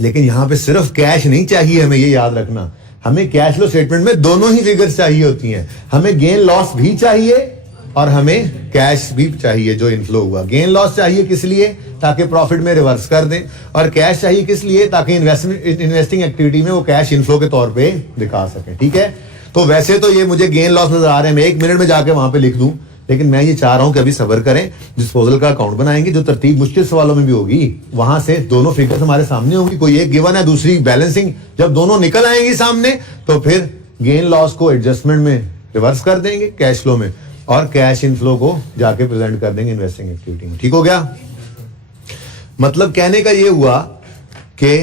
लेकिन यहां पे सिर्फ कैश नहीं चाहिए, हमें ये याद रखना, हमें कैश फ्लो स्टेटमेंट में दोनों ही फिगर्स चाहिए होती हैं। हमें गेन लॉस भी चाहिए और हमें कैश भी चाहिए जो इनफ्लो हुआ। गेन लॉस चाहिए किस लिए? ताकि प्रॉफिट में रिवर्स कर दें, और कैश चाहिए किस लिए? ताकि इन्वेस्टिंग एक्टिविटी में वो कैश इनफ्लो के तौर पे दिखा सकें। ठीक है, तो वैसे तो ये मुझे गेन लॉस नजर आ रहे हैं, मैं 1 मिनट में जाके वहां पे लिख दूं, लेकिन मैं ये चाह रहा हूं कि अभी सब्र करें, डिस्पोजल का अकाउंट बनाएंगे, जो तरतीब मुश्किल सवालों में भी होगी, वहां से दोनों फिगर्स हमारे सामने होंगी, कोई एक गिवन है दूसरी बैलेंसिंग, जब दोनों निकल आएंगी सामने तो फिर गेन लॉस को एडजस्टमेंट में रिवर्स कर देंगे कैश फ्लो में, और कैश इनफ्लो को जाके प्रेजेंट कर देंगे इन्वेस्टिंग एक्टिविटी में। ठीक हो गया? मतलब कहने का ये हुआ कि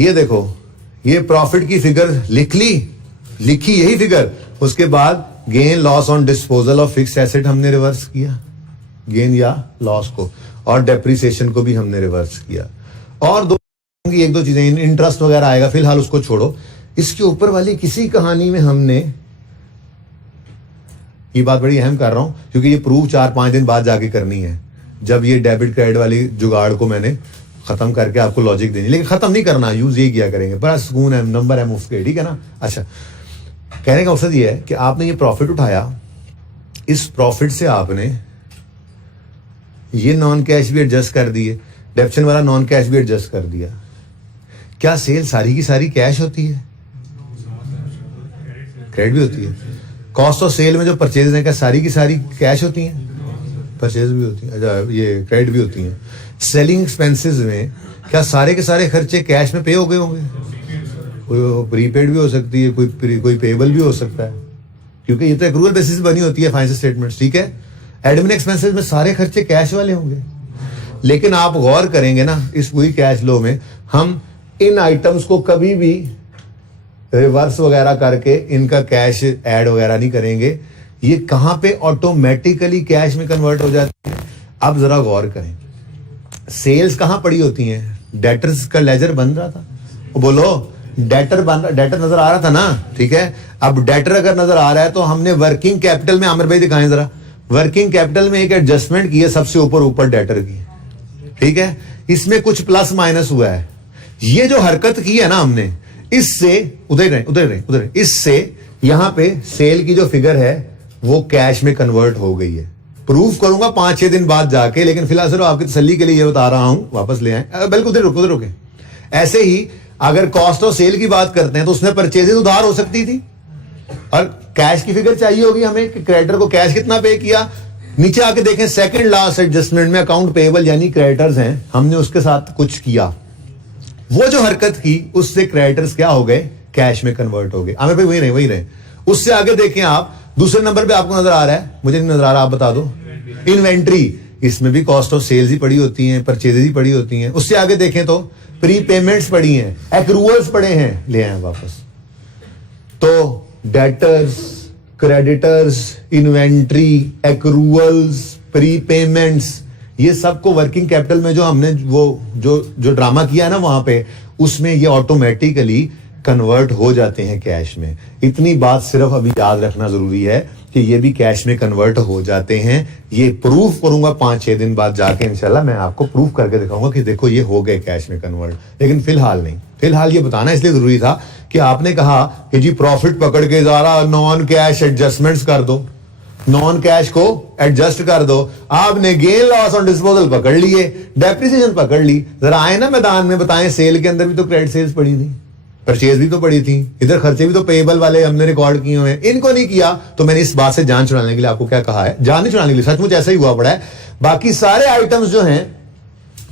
ये देखो, ये प्रॉफिट की फिगर लिखी यही फिगर, उसके बाद gain loss on disposal of fixed asset हमने रिवर्स किया, गेन या लॉस को, और डेप्रिसिएशन को भी हमने रिवर्स किया, और एक दो चीजें इंटरेस्ट वगैरह आएगा, फिलहाल उसको छोड़ो। इसके ऊपर वाली किसी कहानी में हमने, ये बात बड़ी अहम कर रहा हूं क्योंकि ये प्रूव 4-5 दिन बाद जाके करनी है, जब ये डेबिट क्रेडिट वाली जुगाड़ को मैंने खत्म करके आपको लॉजिक देनी, लेकिन खत्म नहीं करना, यूज ये किया करेंगे, बड़ा सुकून है, नंबर है मुफ्त के। ठीक है ना? अच्छा, कहने का मकसद ये है कि आपने ये प्रॉफिट उठाया, इस प्रॉफिट से आपने ये नॉन कैश भी एडजस्ट कर दिए, डेप्शन वाला नॉन कैश भी एडजस्ट कर दिया। क्या सेल सारी की सारी कैश होती है? क्रेडिट भी होती है। कॉस्ट ऑफ सेल में जो परचेज है, क्या सारी की सारी कैश होती हैं? परचेज भी होती है, अच्छा ये क्रेडिट भी होती हैं। सेलिंग एक्सपेंसेस में क्या सारे के सारे खर्चे कैश में पे हो गए होंगे? कोई प्रीपेड भी हो सकती है, कोई पेबल भी हो सकता है, क्योंकि ये तो एक्रूअल बेसिस बनी होती है फाइनेंशियल स्टेटमेंट्स। ठीक है, एडमिन एक्सपेंसेस में सारे खर्चे कैश वाले होंगे, लेकिन आप गौर करेंगे ना, इस पूरी कैश फ्लो में हम इन आइटम्स को कभी भी रिवर्स वगैरह करके इनका कैश ऐड वगैरह नहीं करेंगे, ये कहां पे ऑटोमेटिकली कैश में कन्वर्ट हो जाती है। अब जरा गौर करें, सेल्स कहां पड़ी होती हैं? डेटर्स का लेजर बन रहा था, बोलो डेटर नजर आ रहा था ना? ठीक है, अब डेटर अगर नजर आ रहा है तो हमने वर्किंग कैपिटल में, आमिर भाई दिखाएं जरा, वर्किंग कैपिटल में एक एडजस्टमेंट की है सबसे ऊपर डेटर की। ठीक है, इसमें कुछ प्लस माइनस हुआ है, ये जो हरकत की है ना हमने, इससे उधर इससे यहां पे सेल की जो फिगर है वो कैश में कन्वर्ट हो गई है। प्रूफ करूंगा 5-6 दिन बाद जाके, लेकिन फिलहाल सिर्फ आपकी तसल्ली के लिए ये बता रहा हूं, वापस ले आए। बिल्कुल उधर रुके। ऐसे ही अगर कॉस्ट ऑफ सेल की बात करते हैं तो उसमें परचेजेस उधार हो सकती थी, और कैश की फिगर चाहिए होगी हमें कि क्रेडिटर को कैश कितना पे किया। नीचे आके देखें, सेकंड लास्ट एडजस्टमेंट में अकाउंट पेएबल यानी क्रेडिटर्स हैं, हमने उसके साथ कुछ किया, वो जो हरकत की उससे क्रेडिटर्स क्या हो गए? कैश में कन्वर्ट हो गए। आमिर भाई वही रहे। उससे आगे देखें आप, दूसरे नंबर पे आपको नजर आ रहा है, मुझे नहीं नजर आ रहा, आप बता दो, इन्वेंट्री, इसमें भी कॉस्ट ऑफ सेल्स ही पड़ी होती हैं, परचेजेस ही पड़ी होती हैं। उससे आगे देखें तो प्री पेमेंट्स पड़ी हैं, एक्रूअल्स पड़े हैं, ले आए वापस। तो debtors, creditors, inventory, accruals, pre payments, ये सबको वर्किंग कैपिटल में जो हमने वो जो ड्रामा किया है ना वहां पे, उसमें ये ऑटोमेटिकली कन्वर्ट हो जाते हैं कैश में। इतनी बात सिर्फ अभी याद रखना जरूरी है कि ये भी कैश में कन्वर्ट हो जाते हैं। ये प्रूफ करूंगा 5-6 दिन बाद जाके, इंशाल्लाह मैं आपको प्रूफ करके दिखाऊंगा कि देखो ये हो गए कैश में कन्वर्ट, लेकिन फिलहाल नहीं। फिलहाल ये बताना इसलिए जरूरी था कि आपने कहा कि जी प्रॉफिट पकड़ के जरा नॉन कैश एडजस्टमेंट्स कर दो, नॉन कैश को एडजस्ट कर दो। आपने गेन लॉस ऑन डिस्पोजल पकड़ लिए, डेप्रिसिएशन पकड़ ली, जरा आए ना मैदान में बताएं, सेल के अंदर भी तो क्रेडिट सेल्स पड़ी थी, परचेज भी तो पड़ी थी, इधर खर्चे भी तो पेएबल वाले हमने रिकॉर्ड किए हुए हैं, इनको नहीं किया। तो मैंने इस बात से जान छुड़ाने के लिए आपको क्या कहा है, जान नहीं छुड़ाने के लिए, सचमुच ऐसा ही हुआ पड़ा है। बाकी सारे आइटम्स जो हैं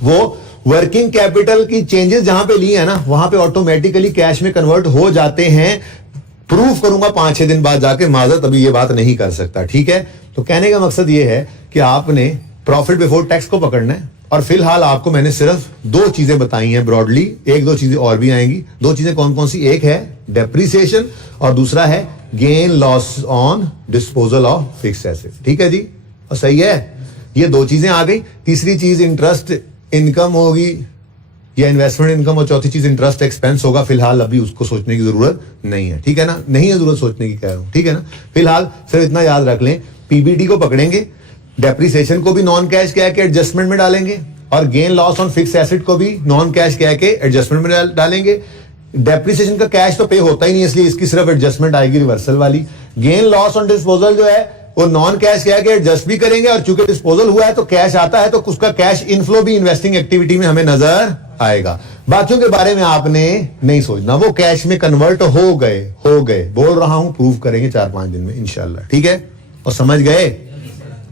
वो वर्किंग कैपिटल की चेंजेस जहां पे ली है ना, वहां पे ऑटोमेटिकली कैश में कन्वर्ट हो जाते हैं। प्रूफ करूंगा 5-6 दिन बाद जाके, माजरत अभी ये बात नहीं कर सकता। ठीक है, तो कहने का मकसद ये है कि आपने प्रॉफिट बिफोर टैक्स को पकड़ना है, और फिलहाल आपको मैंने सिर्फ 2 चीजें बताई हैं ब्रॉडली, 1-2 चीजें और भी आएंगी। 2 चीजें कौन कौन सी? एक है डेप्रिसिएशन और दूसरा है gain loss on disposal of fixed asset. ठीक है जी, और सही है, ये 2 चीजें आ गई। तीसरी चीज इंटरेस्ट इनकम होगी, या इन्वेस्टमेंट इनकम, और चौथी चीज इंटरेस्ट एक्सपेंस होगा। फिलहाल अभी उसको सोचने की जरूरत नहीं है, ठीक है ना, नहीं है जरूरत सोचने की, कह रहा हूं, ठीक है ना। फिलहाल सिर्फ इतना याद रख लें, पीबीटी को पकड़ेंगे, डेप्रिसिएशन को भी नॉन कैश कह के एडजस्टमेंट में डालेंगे, और gain loss on fix asset को भी नॉन कैश कह के एडजस्टमेंट में डालेंगे। डेप्रिसिएशन का कैश तो पे होता ही नहीं, इसलिए इसकी सिर्फ एडजस्टमेंट आएगी रिवर्सल वाली। गेन लॉस ऑन डिस्पोजल जो है वो नॉन कैश कह के एडजस्ट भी करेंगे, और चूंकि डिस्पोजल हुआ है तो कैश आता है, तो उसका कैश इनफ्लो भी इन्वेस्टिंग एक्टिविटी में हमें नजर आएगा। बाकियों के बारे में आपने नहीं सोचना, वो कैश में कन्वर्ट हो गए, बोल रहा हूं, प्रूव करेंगे 4-5 दिन में इंशाल्लाह, ठीक है। और समझ गए,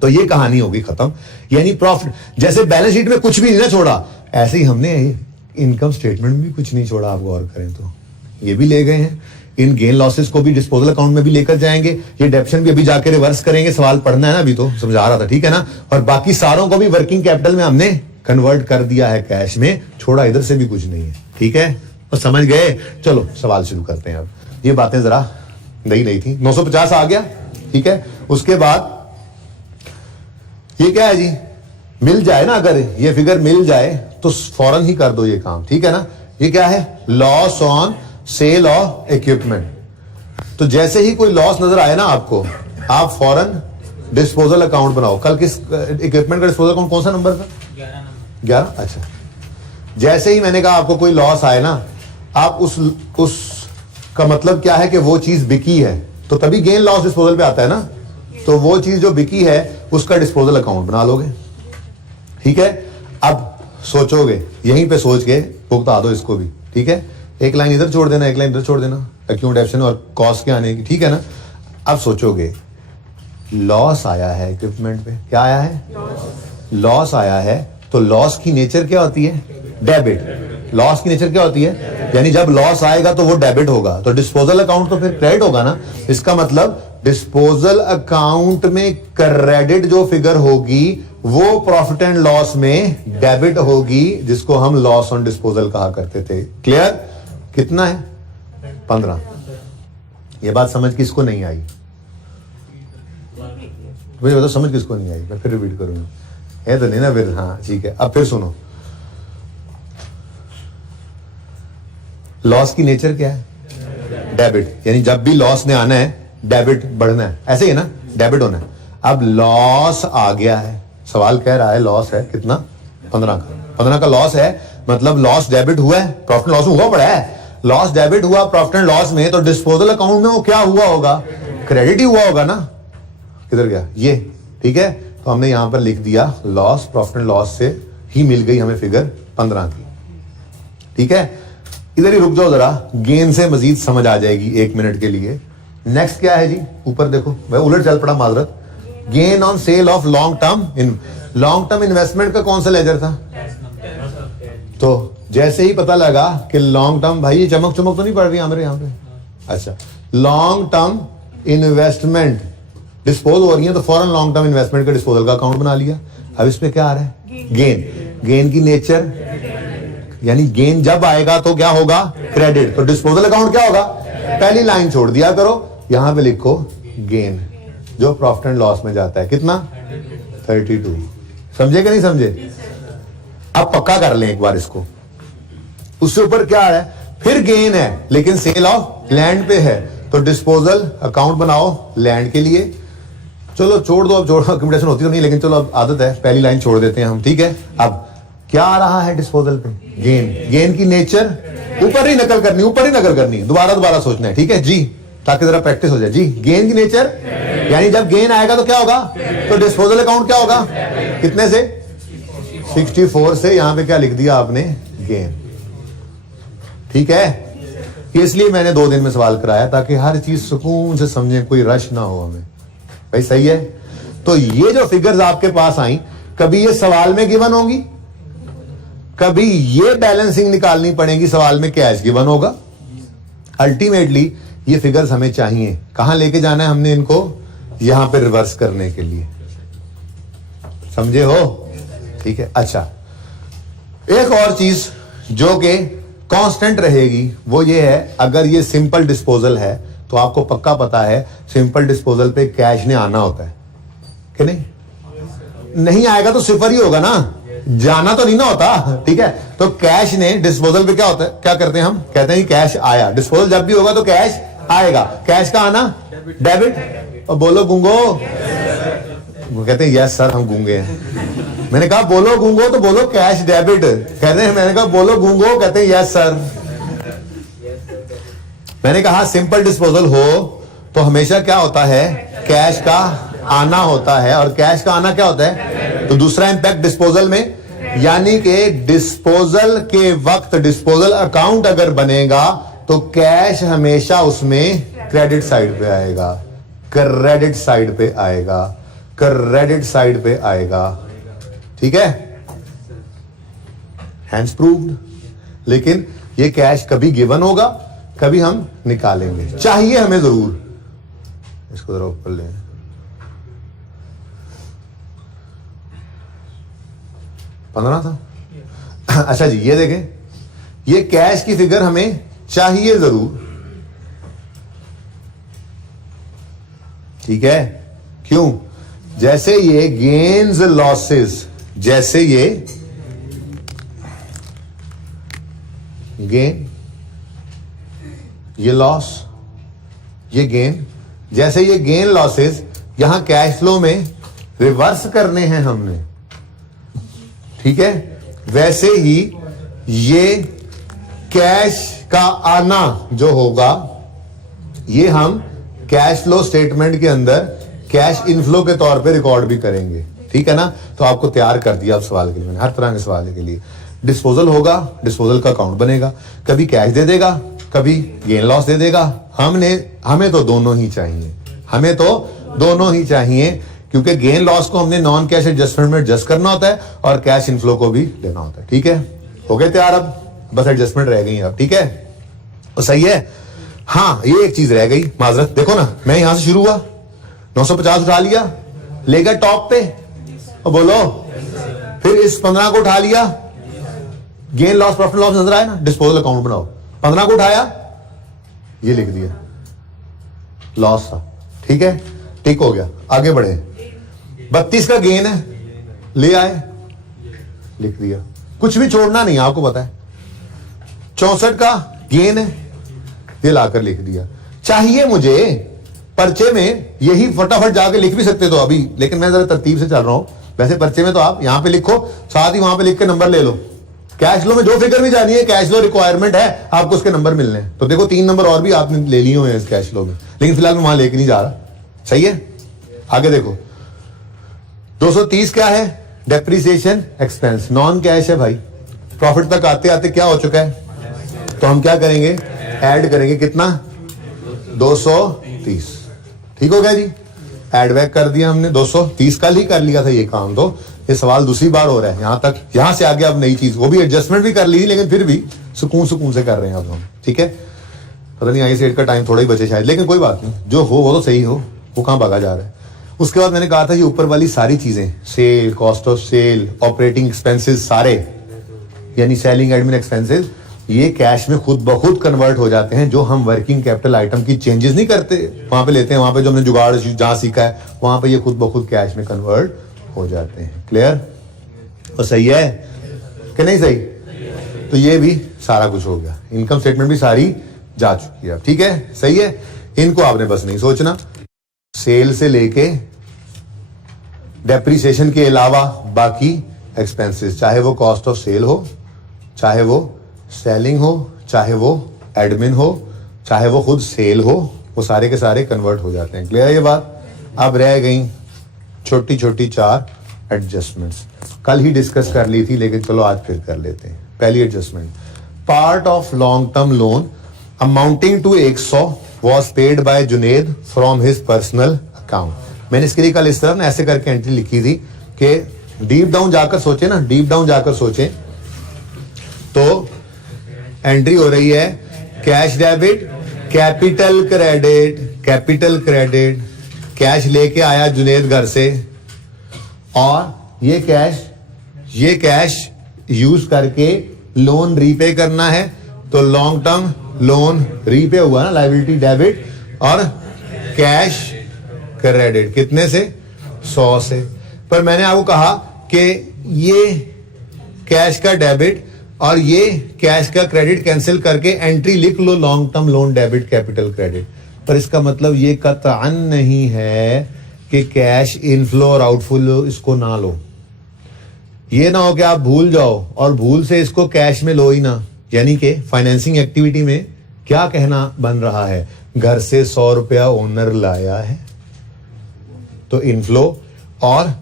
तो ये कहानी होगी खत्म। यानी प्रॉफिट, जैसे बैलेंस शीट में कुछ भी नहीं ना छोड़ा, ऐसे ही हमने इनकम स्टेटमेंट में भी कुछ नहीं छोड़ा। आप गौर करें तो ये भी ले गए हैं, इन गेन लॉसेस को भी डिस्पोजल अकाउंट में भी लेकर जाएंगे, ये डेप्शन भी अभी जाके रिवर्स करेंगे, सवाल पढ़ना है ना, अभी तो समझा रहा था, ठीक है ना। और बाकी सारों को भी वर्किंग कैपिटल में हमने कन्वर्ट कर दिया है कैश में, छोड़ा इधर से भी कुछ नहीं है, ठीक है। और समझ गए, चलो सवाल शुरू करते हैं। अब ये बातें जरा नहीं थी, 950 आ गया, ठीक है। उसके बाद ये क्या है जी, मिल जाए ना, अगर ये फिगर मिल जाए तो फौरन ही कर दो ये काम, ठीक है ना। ये क्या है, loss on sale of equipment. तो जैसे ही कोई लॉस नजर आए ना आपको, आप फौरन डिस्पोजल अकाउंट बनाओ। कल किस इक्विपमेंट का डिस्पोजल अकाउंट कौन सा नंबर था? 11। अच्छा, जैसे ही मैंने कहा आपको कोई लॉस आए ना, आप उस का मतलब क्या है कि वो चीज बिकी है, तो तभी गेन लॉस डिस्पोजल पे आता है ना। तो वो चीज जो बिकी है उसका डिस्पोजल अकाउंट बना लोगे, ठीक है। अब सोचोगे, यहीं पे सोच के भुगता दो इसको भी, ठीक है। एक लाइन इधर छोड़ देना, एक लाइन इधर छोड़ देना, अकाउंट डेप्शन और कॉस्ट के आने की, ठीक है ना। अब सोचोगे लॉस आया है इक्विपमेंट पे, क्या आया है, लॉस आया है, तो लॉस की नेचर क्या होती है, डेबिट। लॉस की नेचर क्या होती है, यानी जब लॉस आएगा तो वो डेबिट होगा, तो डिस्पोजल अकाउंट तो फिर क्रेडिट होगा ना। इसका मतलब डिस्पोजल अकाउंट में क्रेडिट जो फिगर होगी वो प्रॉफिट एंड लॉस में डेबिट होगी, जिसको हम लॉस ऑन डिस्पोजल कहा करते थे। क्लियर? कितना है? 15। ये बात समझ किसको नहीं आई? मुझे बताओ समझ किसको नहीं आई, मैं फिर रिपीट करूंगा, है तो नहीं ना फिर? हाँ ठीक है। अब फिर सुनो, लॉस की नेचर क्या है, डेबिट। यानी जब भी लॉस ने आना है डेबिट बढ़ना है, ऐसे ही है ना, डेबिट होना है। अब लॉस आ गया है, सवाल कह रहा है लॉस है कितना, 15 का। 15 का लॉस है, मतलब लॉस डेबिट हुआ है, प्रॉफिट लॉस हुआ पड़ा है। लॉस डेबिट हुआ प्रॉफिट एंड लॉस में, तो डिस्पोजल अकाउंट में वो क्या हुआ होगा, क्रेडिट ही हुआ होगा ना। किधर गया ये, ठीक है। तो हमने यहां पर लिख दिया लॉस, प्रॉफिट एंड लॉस से ही मिल गई हमें फिगर 15 की, ठीक है। इधर ही रुक जाओ जरा, गेन से मजीद समझ आ जाएगी 1 मिनट के लिए। नेक्स्ट क्या है जी, ऊपर देखो, मैं उलट चल पड़ा, माजरत। Gain on sale of long term investment का कौन सा लेजर था? तो जैसे ही पता लगा कि लॉन्ग टर्म, भाई ये चमक चमक तो नहीं पड़ रही हमारे यहाँ पे? अच्छा, लॉन्ग टर्म इन्वेस्टमेंट डिस्पोज हो रही है, तो फौरन लॉन्ग टर्म इन्वेस्टमेंट का डिस्पोजल का अकाउंट बना लिया। अब इसमें क्या आ रहा है, गेन। गेन की नेचर, यानी गेन जब आएगा तो क्या होगा, क्रेडिट। तो डिस्पोजल अकाउंट क्या होगा, पहली लाइन छोड़ दिया करो, यहां पे लिखो गेन, जो प्रॉफिट एंड लॉस में जाता है, कितना, 32। समझे कि नहीं समझे? अब पक्का कर लें एक बार इसको। उससे ऊपर क्या आ रहा है, फिर गेन है लेकिन सेल ऑफ लैंड पे है, तो डिस्पोजल अकाउंट बनाओ लैंड के लिए। चलो छोड़ दो, अब जोड़ कंपटीशन होती तो नहीं, लेकिन चलो अब आदत है, पहली लाइन छोड़ देते हैं हम, ठीक है। अब क्या आ रहा है डिस्पोजल पे, गेन। गेन की नेचर ऊपर ही नकल करनी, ऊपर ही नकल करनी, दोबारा सोचना है, ठीक है जी, ताकि जरा प्रैक्टिस हो जाए जी। गेन की नेचर, यानी जब गेन आएगा तो क्या होगा, तो डिस्पोजल अकाउंट क्या होगा, कितने से, 64 से। यहां पे क्या लिख दिया आपने, गेन, ठीक है। इसलिए मैंने 2 दिन में सवाल कराया, ताकि हर चीज सुकून से समझे, कोई रश ना हो हमें, भाई सही है। तो ये जो फिगर्स आपके पास आई, कभी ये सवाल में गिवन होगी, कभी ये बैलेंसिंग निकालनी पड़ेगी, सवाल में कैश गिवन होगा। अल्टीमेटली ये फिगर्स हमें चाहिए, कहां लेके जाना है हमने इनको, यहां पे रिवर्स करने के लिए, समझे हो, ठीक है। अच्छा, एक और चीज जो कि कांस्टेंट रहेगी वो ये है, अगर ये सिंपल डिस्पोजल है तो आपको पक्का पता है सिंपल डिस्पोजल पे कैश ने आना होता है कि नहीं? नहीं आएगा तो सिफर ही होगा ना, जाना तो नहीं ना होता, ठीक है। तो कैश ने डिस्पोजल पे क्या होता है, क्या करते हैं हम, कहते हैं कैश आया। डिस्पोजल जब भी होगा तो कैश आएगा। कैश का आना डेबिट। और बोलो गूंगो, वो कहते हैं यस सर हम गूंगे हैं। मैंने कहा बोलो गूंगो तो बोलो कैश डेबिट। कहते हैं, मैंने कहा बोलो गूंगो, कहते हैं यस सर। मैंने कहा सिंपल डिस्पोजल हो तो हमेशा क्या होता है, कैश का आना होता है। और कैश का आना क्या होता है, तो दूसरा इंपैक्ट डिस्पोजल में, यानी कि डिस्पोजल के वक्त डिस्पोजल अकाउंट अगर बनेगा तो कैश हमेशा उसमें क्रेडिट साइड पे आएगा, क्रेडिट साइड पे आएगा, क्रेडिट साइड पे आएगा, ठीक है। Hands proved. लेकिन ये कैश कभी गिवन होगा, कभी हम निकालेंगे, चाहिए हमें जरूर। इसको जरा ऊपर लें। पंद्रह था। अच्छा जी, ये देखें, ये कैश की फिगर हमें चाहिए जरूर, ठीक है। क्यों, जैसे ये गेन्स लॉसेस, जैसे ये गेन, ये लॉस, ये गेन, जैसे ये गेन लॉसेस यहां कैश फ्लो में रिवर्स करने हैं हमने, ठीक है। वैसे ही ये कैश का आना जो होगा ये हम कैश फ्लो स्टेटमेंट के अंदर कैश इनफ्लो के तौर पे रिकॉर्ड भी करेंगे, ठीक है ना। तो आपको तैयार कर दिया अब सवाल के लिए मैंने, हर तरह के सवाल के लिए। डिस्पोजल होगा, डिस्पोजल का अकाउंट बनेगा, कभी कैश दे देगा, कभी गेन लॉस दे देगा। हमें तो दोनों ही चाहिए, हमें तो दोनों ही चाहिए, क्योंकि गेन लॉस को हमने नॉन कैश एडजस्टमेंट में एडजस्ट करना होता है और कैश इनफ्लो को भी लेना होता है, ठीक है। हो गए तैयार, अब बस एडजस्टमेंट रह गई अब, ठीक है। तो सही है। हाँ, ये एक चीज रह गई, माजरत। देखो ना, मैं यहां से शुरू हुआ, 950 उठा लिया, ले गए टॉप पे, और बोलो फिर इस 15 को उठा लिया, गेन लॉस प्रॉफिट लॉस नजर आया ना, डिस्पोजल अकाउंट बनाओ। 15 को उठाया, ये लिख दिया, लॉस था, ठीक है, टिक हो गया, आगे बढ़े। 32 का गेन है, ले आए, लिख दिया, कुछ भी छोड़ना नहीं, आपको पता है। 64 का गेन है, ये लाकर लिख दिया। चाहिए मुझे पर्चे में, यही फटाफट जाके लिख भी सकते तो अभी, लेकिन मैं जरा तरतीब से चल रहा हूं। वैसे पर्चे में तो आप यहां पे लिखो, साथ ही वहां पे लिख के नंबर ले लो। कैश फ्लो में जो फिगर भी जानी है, कैश फ्लो रिक्वायरमेंट है, आपको उसके नंबर मिलने हैं। तो देखो 3 नंबर और भी आपने ले लिए हुए हैं इस कैश फ्लो में, लेकिन फिलहाल मैं वहां लेके नहीं जा रहा, सही है। आगे देखो, 230 क्या है, डेप्रिसिएशन एक्सपेंस, नॉन कैश है भाई। प्रॉफिट तक आते आते क्या हो चुका है, तो हम क्या करेंगे, ऐड करेंगे, कितना, 230, ठीक हो गया जी। ऐड बैक कर दिया हमने 230, कल ही कर लिया था ये काम। तो ये सवाल दूसरी बार हो रहा है, यहां तक, यहां से आगे अब नई चीज, वो भी एडजस्टमेंट भी कर ली, लेकिन फिर भी सुकून से कर रहे हैं अब हम, ठीक है। पता नहीं आई सेट का टाइम थोड़ा ही बचे शायद, लेकिन कोई बात नहीं, जो हो वो तो सही हो, वो कहां भागा जा रहा है। उसके बाद मैंने कहा था ये ऊपर वाली सारी चीजें, sale, cost of sale, operating expenses सारे, यानी सेलिंग एडमिन एक्सपेंसेस, ये कैश में खुद ब खुद कन्वर्ट हो जाते हैं। जो हम वर्किंग कैपिटल आइटम की चेंजेस नहीं करते, वहां पे लेते हैं, वहां पे जो हमने जुगाड़ जहां सीखा है, वहां पे ये खुद ब खुद कैश में कन्वर्ट हो जाते हैं। क्लियर, और सही है कि नहीं सही। तो ये भी सारा कुछ हो गया, इनकम स्टेटमेंट भी सारी जा चुकी है, ठीक है, सही है। इनको आपने बस नहीं सोचना, सेल से लेके डेप्रिसिएशन के अलावा बाकी एक्सपेंसेस, चाहे वो कॉस्ट ऑफ सेल हो, चाहे वो सेलिंग हो, चाहे वो एडमिन हो, चाहे वो खुद सेल हो, वो सारे के सारे कन्वर्ट हो जाते हैं। क्लियर है ये बात। अब रह गई छोटी छोटी 4 एडजस्टमेंट्स, कल ही डिस्कस कर ली थी, लेकिन चलो आज फिर कर लेते हैं। पहली adjustment, part of long term loan amounting to 100 was paid by Junaid from his personal account. मैंने इसके लिए कल इस तरह ना ऐसे करके एंट्री लिखी थी कि डीप डाउन जाकर सोचे ना, डीप डाउन जाकर सोचे तो एंट्री हो रही है cash debit, capital credit, capital credit, cash लेके आया जुनेद घर से, और ये कैश यूज करके लोन रीपे करना है। तो लॉन्ग टर्म लोन रीपे हुआ ना, लायबिलिटी डेबिट, और कैश क्रेडिट कितने से, 100 से। पर मैंने आपको कहा कि ये कैश का डेबिट और ये कैश का क्रेडिट कैंसिल करके एंट्री लिख लो long term loan debit capital credit. पर इसका मतलब ये कतअन नहीं है कि कैश इनफ्लो और आउटफ्लो इसको ना लो। ये ना हो कि आप भूल जाओ और भूल से इसको कैश में लो ही ना। यानी कि फाइनेंसिंग एक्टिविटी में क्या कहना बन रहा है, घर से 100 रुपया ओनर लाया है तो इनफ्लो, और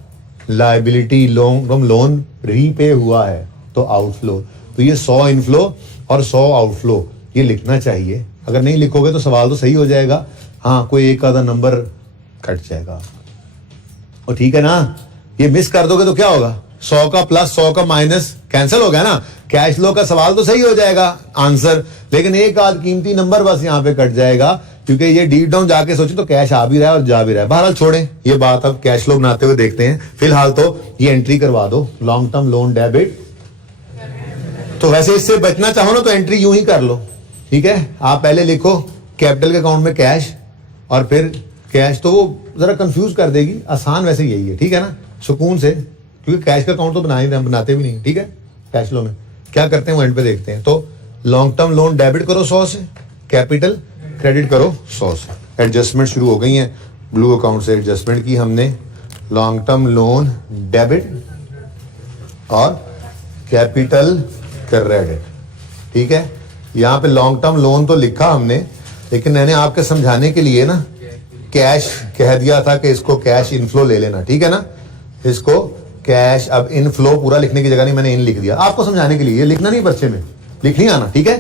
लायबिलिटी लोन रीपे हुआ है तो आउटफ्लो। तो ये 100 इनफ्लो और 100 आउटफ्लो ये लिखना चाहिए। अगर नहीं लिखोगे तो सवाल तो सही हो जाएगा, हाँ कोई एक आधा नंबर कट जाएगा। और ठीक है ना, ये मिस कर दोगे तो क्या होगा, 100 का प्लस 100 का माइनस कैंसिल हो गया ना। कैश फ्लो का सवाल तो सही हो जाएगा आंसर, लेकिन एक आध कीमती नंबर बस यहाँ पे कट जाएगा, क्योंकि ये डीप डाउन जाके सोचे तो कैश आ भी रहा है और जा भी रहा है। बहरहाल छोड़ें ये बात, अब कैश फ्लो बनाते हुए देखते हैं। फिलहाल तो ये एंट्री करवा दो लॉन्ग टर्म लोन डेबिट। तो वैसे इससे बचना चाहो ना तो एंट्री यूं ही कर लो, ठीक है। आप पहले लिखो कैपिटल के अकाउंट में कैश और फिर कैश, तो वो जरा कंफ्यूज कर देगी। आसान वैसे यही है, ठीक है ना, सुकून से, क्योंकि कैश का अकाउंट तो बनाते भी नहीं, ठीक है। कैश फ्लो में क्या करते हैं वो एंड पे देखते हैं। तो लॉन्ग टर्म लोन डेबिट करो 100 से, कैपिटल क्रेडिट करो 100 से। एडजस्टमेंट शुरू हो गई हैं, ब्लू अकाउंट से एडजस्टमेंट की हमने, लॉन्ग टर्म लोन डेबिट और कैपिटल क्रेडिट, ठीक है। यहाँ पे लॉन्ग टर्म लोन तो लिखा हमने, लेकिन मैंने आपके समझाने के लिए ना कैश कह दिया था कि इसको कैश इनफ्लो ले लेना, ठीक है ना। इसको कैश, अब इनफ्लो पूरा लिखने की जगह नहीं मैंने इन लिख दिया आपको समझाने के लिए। ये लिखना नहीं पर्चे में, लिख नहीं आना, ठीक है।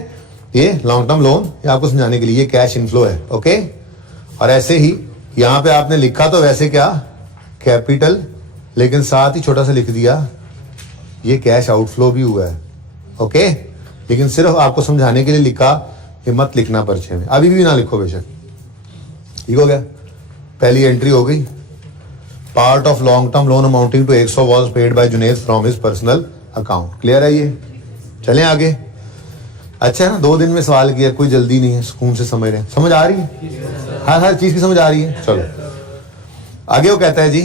ये लॉन्ग टर्म लोन ये आपको समझाने के लिए, ये कैश इनफ्लो है, ओके। और ऐसे ही यहाँ पे आपने लिखा तो वैसे क्या कैपिटल, लेकिन साथ ही छोटा सा लिख दिया ये कैश आउटफ्लो भी हुआ है, ओके। लेकिन सिर्फ आपको समझाने के लिए लिखा, ये मत लिखना पर्चे में, अभी भी ना लिखो बेशक, ठीक हो गया। पहली एंट्री हो गई, part of long term loan amounting to 100 was paid by Junaid from his personal account. Clear है ये, चलें आगे। अच्छा है ना, 2 दिन में सवाल किया, कोई जल्दी नहीं है, सुकून से समझ रहे हैं, समझ आ रही है, हर चीज की समझ आ रही है। चलो आगे वो कहता है जी,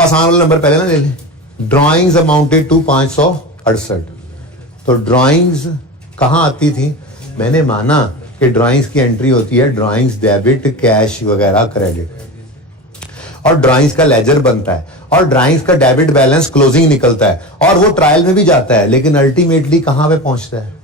आसान वाला नंबर पहले ना ले लें। Drawings amounted to 568। तो ड्राइंग्स कहाँ आती थी, मैंने माना कि ड्राइंग्स की एंट्री होती है ड्राइंग्स डेबिट कैश वगैरह क्रेडिट, और ड्राइंग्स का लेजर बनता है और ड्राइंग्स का डेबिट बैलेंस क्लोजिंग निकलता है और वो ट्रायल में भी जाता है, लेकिन अल्टीमेटली कहां पे पहुंचता है,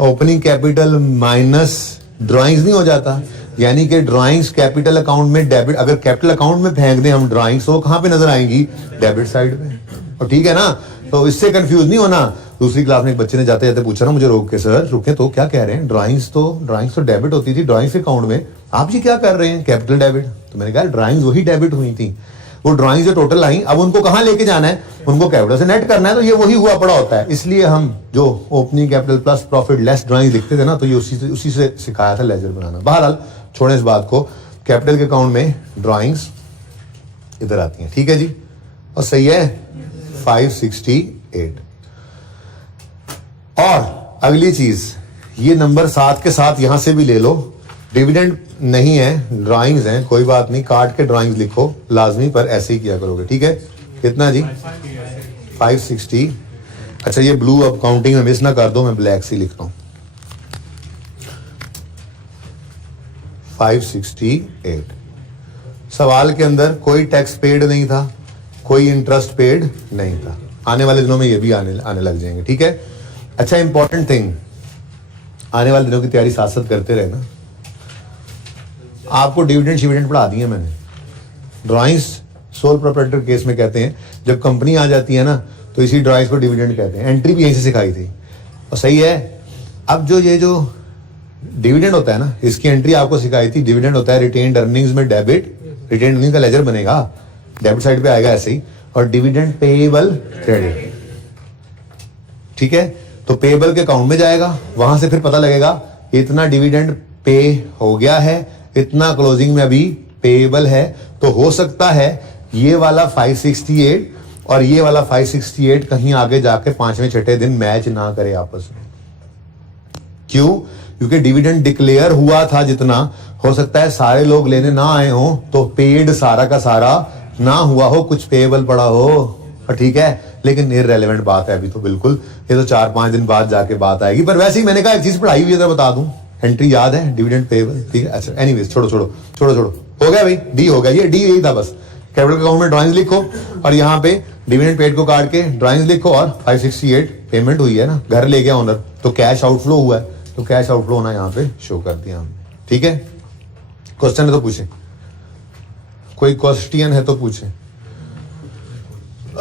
ओपनिंग कैपिटल माइनस ड्राइंग्स नहीं हो जाता। यानी कि ड्राइंग्स कैपिटल अकाउंट में डेबिट, अगर कैपिटल अकाउंट में फेंक दें हम ड्राइंग्स, तो कहां पे नजर आएंगी, डेबिट साइड पे। और ठीक है ना, तो इससे कंफ्यूज नहीं होना। दूसरी क्लास में एक बच्चे ने जाते जाते पूछा ना मुझे, रोक के सर रुके तो क्या कह रहे हैं, ड्राइंग्स तो डेबिट होती थी ड्राइंग्स के अकाउंट में, आप जी क्या कर रहे हैं कैपिटल डेबिट। तो मैंने कहा ड्राइंग्स वही डेबिट हुई थी, वो ड्राइंग्स जो टोटल आई, अब उनको कहां लेके जाना है, उनको कैपिटल से नेट करना है, तो ये वही हुआ पड़ा होता है। इसलिए हम जो opening capital plus profit less drawing लिखते थे ना, तो ये उसी से सिखाया था लेजर बनाना। बहरहाल छोड़े इस बात को, कैपिटल के अकाउंट में ड्राइंग्स इधर आती हैं, ठीक है जी, और सही है 568। और अगली चीज, ये नंबर 7 के साथ यहां से भी ले लो, डिविडेंड नहीं है, ड्राइंग्स हैं, कोई बात नहीं, काट के ड्राइंग्स लिखो लाजमी, पर ऐसे ही किया करोगे, ठीक है। कितना जी 560। अच्छा ये ब्लू अब काउंटिंग में मिस ना कर दो, मैं ब्लैक से लिखता हूं 568। सवाल के अंदर कोई टैक्स पेड नहीं था, कोई इंटरेस्ट पेड नहीं था, आने वाले दिनों में ये भी आने लग जाएंगे, ठीक है। अच्छा इंपॉर्टेंट थिंग, आने वाले दिनों की तैयारी साथ साथ करते रहे ना। आपको डिविडेंड शिविडेंड पढ़ा दिए मैंने। ड्राइंग्स सोल प्रोप्राइटर केस में कहते हैं, जब कंपनी आ जाती है ना तो इसी ड्राइंग्स को डिविडेंड कहते हैं। एंट्री भी यहीं से सिखाई थी और सही है। अब ये जो डिविडेंड होता है ना, इसकी एंट्री आपको सिखाई थी। डिविडेंड होता है रिटेन्ड अर्निंग्स में डेबिट, रिटेन्ड अर्निंग्स का लेजर बनेगा, डेबिट साइड पे आएगा ऐसे ही, और डिविडेंड पेएबल क्रेडिट, ठीक है। तो पेएबल के अकाउंट में जाएगा, वहां से फिर पता लगेगा इतना डिविडेंड पे हो गया है, इतना क्लोजिंग में अभी पेएबल है। तो हो सकता है ये वाला 568 और ये वाला 568 कहीं आगे जाके 5वें 6ठे दिन मैच ना करे आपस में। क्यों? क्योंकि डिविडेंड डिक्लेयर हुआ था जितना, हो सकता है सारे लोग लेने ना आए हो, तो पेड सारा का सारा ना हुआ हो, कुछ पेएबल पड़ा हो, ठीक है। लेकिन इररिलेवेंट बात है अभी तो बिल्कुल, ये तो 4-5 दिन बाद जाके बात आएगी। पर वैसे ही मैंने कहा एक चीज पढ़ाई हुई है, बता दूं, एंट्री याद है, डिविडेंड पेएबल, ठीक है। अच्छा एनीवेज छोड़ो हो गया भाई, डी हो गया, ये डी यही था बस। कैपिटल अकाउंट में ड्राइंग्स लिखो और यहाँ पे डिविडेंड पेड को काट के ड्राइंग्स लिखो, और 568 पेमेंट हुई है ना, घर ले गया ओनर, तो कैश आउटफ्लो हुआ है, तो कैश आउटफ्लो होना यहाँ पे शो कर दिया हमने, ठीक है। क्वेश्चन है तो पूछे, कोई क्वेश्चन है तो पूछे।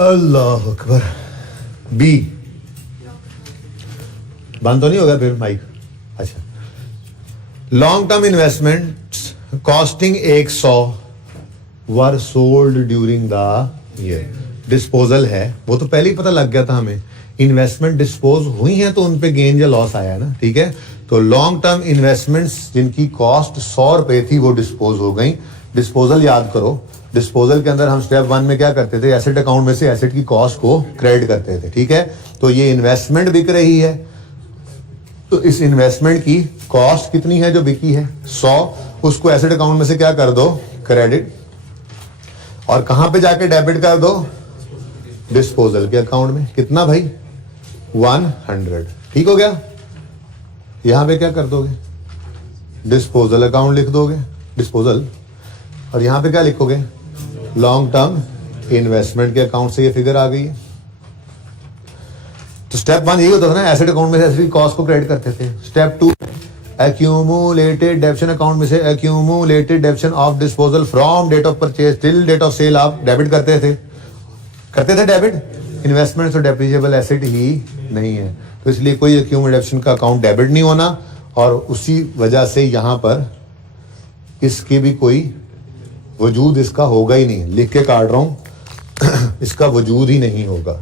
अल्लाह अकबर। बी बंद तो नहीं होगा फिर माइक? अच्छा, long term investment costing 100 were sold during the year. Disposal है वो तो पहले ही पता लग गया था हमें, इन्वेस्टमेंट डिस्पोज हुई है तो उन पे गेन या लॉस आया ना, ठीक है। तो लॉन्ग टर्म इन्वेस्टमेंट्स जिनकी कॉस्ट 100 रुपए थी वो डिस्पोज हो गई। डिस्पोजल याद करो, डिस्पोजल के अंदर हम स्टेप 1 में क्या करते थे, एसेट अकाउंट में से एसेट की कॉस्ट को क्रेडिट करते थे, ठीक है। तो ये इन्वेस्टमेंट बिक रही है, तो इस इन्वेस्टमेंट की कॉस्ट कितनी है जो बिकी है 100, उसको एसेट अकाउंट में से क्या कर दो, क्रेडिट, और कहां पे जाके डेबिट कर दो, डिस्पोजल के अकाउंट में। कितना भाई, 100, ठीक हो गया। यहां पे क्या कर दोगे, डिस्पोजल अकाउंट लिख दोगे, डिस्पोजल, और यहां पे क्या लिखोगे, लॉन्ग टर्म इन्वेस्टमेंट के अकाउंट से ये फिगर आ गई है। तो स्टेप 1 यही होता था ना, एसेट अकाउंट में से एसेट की कॉस्ट को क्रेडिट करते थे। स्टेप 2 एक्यूमुलेटेड डेबिशन अकाउंट में से accumulated depreciation of disposal from date of purchase till date of sale आप डेबिट करते थे डेबिट। इन्वेस्टमेंट तो डेप्रिशिएबल एसेट ही नहीं है, तो इसलिए कोई एक्यूमुलेशन का अकाउंट डेबिट नहीं होना, और उसी वजह से यहां पर इसकी भी कोई वजूद इसका होगा ही नहीं, लिख के काट रहा हूं इसका वजूद ही नहीं होगा।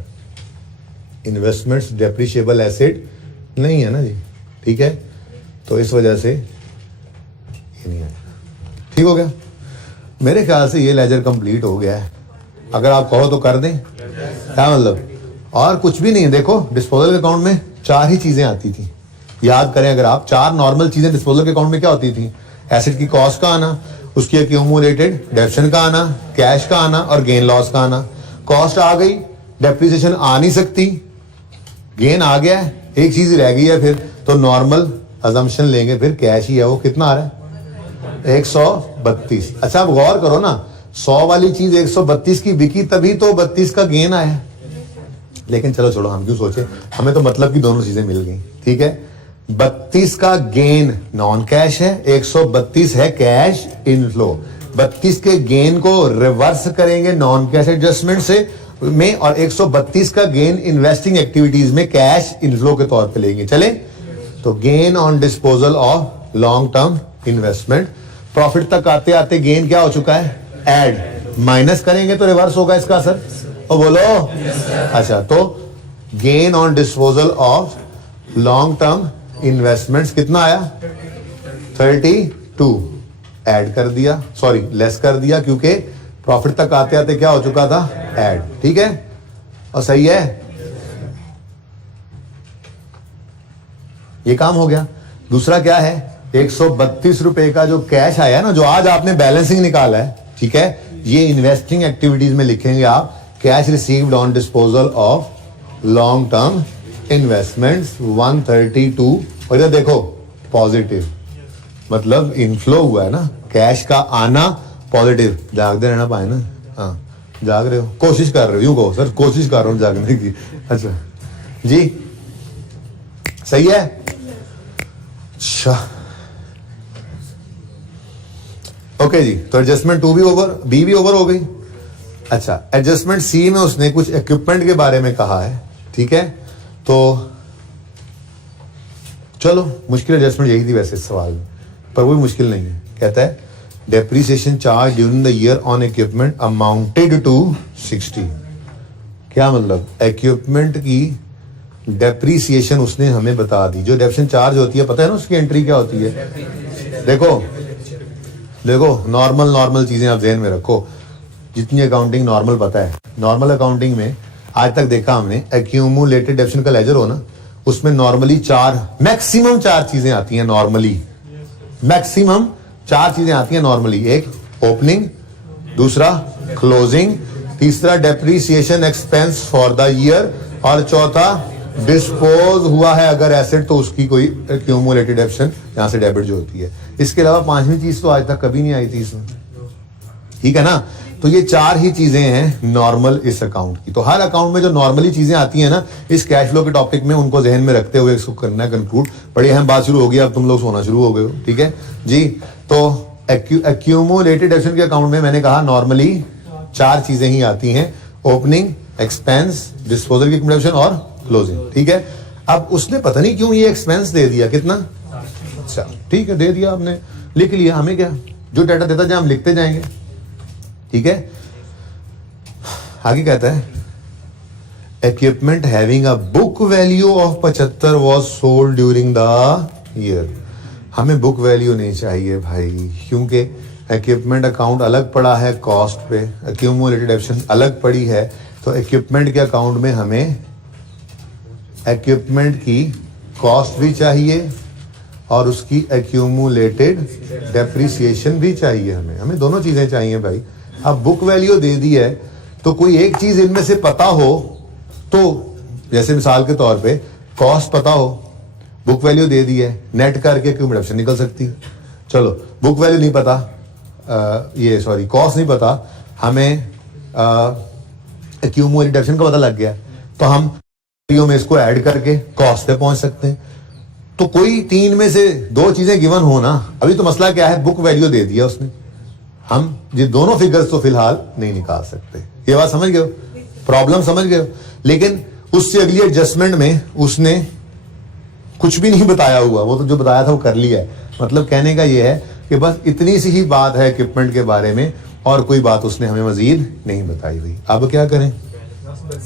इन्वेस्टमेंट्स डेप्रिशिएबल एसेट नहीं है ना जी, ठीक है, तो इस वजह से ये नहीं है। ठीक हो गया, मेरे ख्याल से ये लेजर कंप्लीट हो गया है। अगर आप कहो तो कर दें, क्या मतलब, और कुछ भी नहीं। देखो डिस्पोजल के अकाउंट में 4 ही चीजें आती थी, याद करें अगर आप, 4 नॉर्मल चीजें डिस्पोजल के अकाउंट में क्या होती थी, एसेट की कॉस्ट का आना, उसकी एक्यूमुलेटेड डेप्शन का आना, कैश का आना और गेन लॉस का आना। कॉस्ट आ गई, डेप्रिसिएशन आ नहीं सकती, गेन आ गया है, एक चीज रह गई है फिर, तो नॉर्मल अजम्पशन लेंगे, फिर कैश ही है वो। कितना आ रहा है, 132। अच्छा अब गौर करो ना, 100 वाली चीज 132 की बिकी तभी तो 32 का गेन आया, लेकिन चलो छोड़ो, हम क्यों सोचे, हमें तो मतलब की दोनों चीजें मिल गई, ठीक है। 32 का गेन नॉन कैश है, 132 है कैश इनफ्लो। 32 के गेन को रिवर्स करेंगे नॉन कैश एडजस्टमेंट से में, और 132 का गेन इन्वेस्टिंग एक्टिविटीज में कैश इनफ्लो के तौर पे लेंगे। चले, तो gain on disposal of long term investment. Profit तक आते आते गेन क्या हो चुका है, ऐड, माइनस करेंगे तो रिवर्स होगा इसका असर, और बोलो अच्छा, तो gain on disposal of long term investments कितना आया, 32, ऐड कर दिया, सॉरी लेस कर दिया, क्योंकि प्रॉफिट तक आते आते क्या हो चुका था, ऐड, ठीक है, और सही है, ये काम हो गया। दूसरा क्या है, 132 रुपए का जो कैश आया ना, जो आज आपने बैलेंसिंग निकाला है, ठीक है, ये इन्वेस्टिंग एक्टिविटीज में लिखेंगे आप, cash received on disposal of long term investments 132, और इधर देखो पॉजिटिव, मतलब इनफ्लो हुआ है ना, कैश का आना पॉजिटिव। जागते रहना पाए ना, हाँ जाग रहे हो, कोशिश कर रहे हो, यूं कहो सर कोशिश कर रहा हूं जागने की। अच्छा जी, सही है। अच्छा ओके जी, तो एडजस्टमेंट 2 भी ओवर, बी भी ओवर हो गई। अच्छा, एडजस्टमेंट सी में उसने कुछ इक्विपमेंट के बारे में कहा है, ठीक है, तो चलो मुश्किल एडजस्टमेंट यही थी वैसे इस सवाल में, पर वो भी मुश्किल नहीं है। कहता है depreciation charge during the year on equipment amounted to 60। क्या मतलब, इक्विपमेंट की डेप्रिसिएशन उसने हमें बता दी। जो डेप्रिसिएशन चार्ज होती है पता है ना उसकी एंट्री क्या होती है, देखो देखो नॉर्मल चीजें आप ध्यान में रखो, जितनी अकाउंटिंग नॉर्मल पता है। नॉर्मल अकाउंटिंग में आज तक देखा हमने, एक्यूमुलेटेड डेप्रिसिएशन का लेजर हो ना, उसमें नॉर्मली 4 मैक्सिमम 4 चीजें आती हैं नॉर्मली, मैक्सिमम 4 चीजें आती हैं नॉर्मली। एक ओपनिंग, दूसरा क्लोजिंग, तीसरा depreciation expense for the year, और चौथा डिस्पोज हुआ है अगर एसेट तो उसकी कोई क्यूमुलेटेड एक्शन यहां से डेबिट जो होती है। इसके अलावा पांचवी चीज तो आज तक कभी नहीं आई थी इसमें, ठीक है ना। तो ये चार ही चीजें हैं नॉर्मल इस अकाउंट की। तो हर अकाउंट में जो नॉर्मली चीजें आती हैं ना, इस कैश फ्लो के टॉपिक में उनको जहन में रखते हुए इसको करना है कंक्लूड। बड़ी अहम बात शुरू हो गई, अब तुम लोग सोना शुरू हो गए हो, ठीक है जी। तो एक्यूमुलेटेड एक्शन के अकाउंट में मैंने कहा नॉर्मली चार चीजें ही आती हैं, ओपनिंग, एक्सपेंस, डिस्पोजल की एक्यूमुलेशन और क्लोजिंग, ठीक है। अब उसने पता नहीं क्यों ये एक्सपेंस दे दिया, कितना, अच्छा ठीक है दे दिया, आपने लिख लिया, हमें क्या, जो डाटा देता जाए हम लिखते जाएंगे, ठीक है। आगे कहता है equipment having a book value of 75 was sold during the year. हमें बुक वैल्यू नहीं चाहिए भाई, क्योंकि इक्विपमेंट अकाउंट अलग पड़ा है कॉस्ट पे, एक्यूमुलेटेड एक्शन अलग पड़ी है। तो इक्विपमेंट के अकाउंट में हमें इक्विपमेंट की कॉस्ट भी चाहिए और उसकी एक्यूमुलेटेड डेप्रिसिएशन भी चाहिए, हमें दोनों चीजें चाहिए भाई। अब बुक वैल्यू दे दी है तो कोई एक चीज इनमें से पता हो, तो जैसे मिसाल के तौर पे कॉस्ट पता हो, बुक वैल्यू दे दी है, नेट करके एक्यूमुलेशन निकल सकती है। चलो बुक वैल्यू नहीं पता, कॉस्ट नहीं पता, हमें एक्यूमुलेटेड एक्शन का पता लग गया, तो हम में इसको ऐड करके कॉस्ट पे पहुंच सकते हैं। तो कोई तीन में से दो चीजें गिवन हो ना। अभी तो मसला क्या है, बुक वैल्यू दे दिया उसने, हम ये दोनों फिगर्स तो फिलहाल नहीं निकाल सकते। ये बात समझ गए हो, प्रॉब्लम समझ गए हो। लेकिन उससे अगली एडजस्टमेंट में उसने कुछ भी नहीं बताया हुआ, वो तो जो बताया था वो कर लिया है। मतलब कहने का ये है कि बस इतनी सी ही बात है इक्विपमेंट के बारे में, और कोई बात उसने हमें मजीद नहीं बताई हुई। अब क्या करें,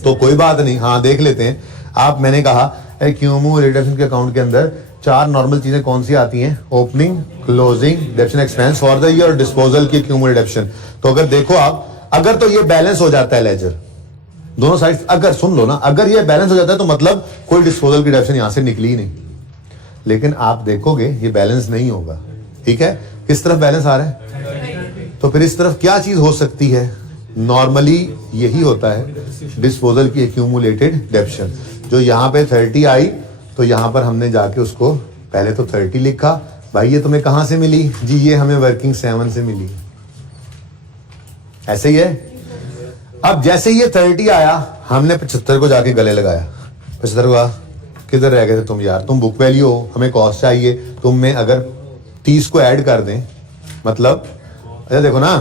तो कोई बात नहीं, हाँ देख लेते हैं। आप, मैंने कहा एक्यूमुलेटेड के अकाउंट के अंदर चार नॉर्मल चीजें कौन सी आती हैं, opening, closing, डेप्शन expense for the year, disposal की एक्यूमुलेटेड एक्शन। तो अगर देखो आप, अगर तो ये बैलेंस हो जाता है लेजर दोनों साइड, अगर सुन लो ना, अगर ये बैलेंस हो जाता है तो मतलब कोई डिस्पोजल की डेप्शन यहां से निकली ही नहीं। लेकिन आप देखोगे ये बैलेंस नहीं होगा, ठीक है। किस तरफ बैलेंस आ रहा है, तो फिर इस तरफ क्या चीज हो सकती है, नॉर्मली यही होता है डिस्पोजल की एक्यूमुलेटेड डेप्शन। जो यहाँ पे 30 आई तो यहाँ पर हमने जाके उसको पहले तो 30 लिखा, भाई ये तुम्हें कहां से मिली जी, ये हमें वर्किंग 7 से मिली, ऐसे ही है। अब जैसे ये 30 आया, हमने 75 को जाके गले लगाया। 75 को किधर रह गए थे तुम यार, तुम बुक वैल्यू हो, हमें कॉस्ट चाहिए, तुम में अगर 30 को ऐड कर दें, मतलब अच्छा देखो ना,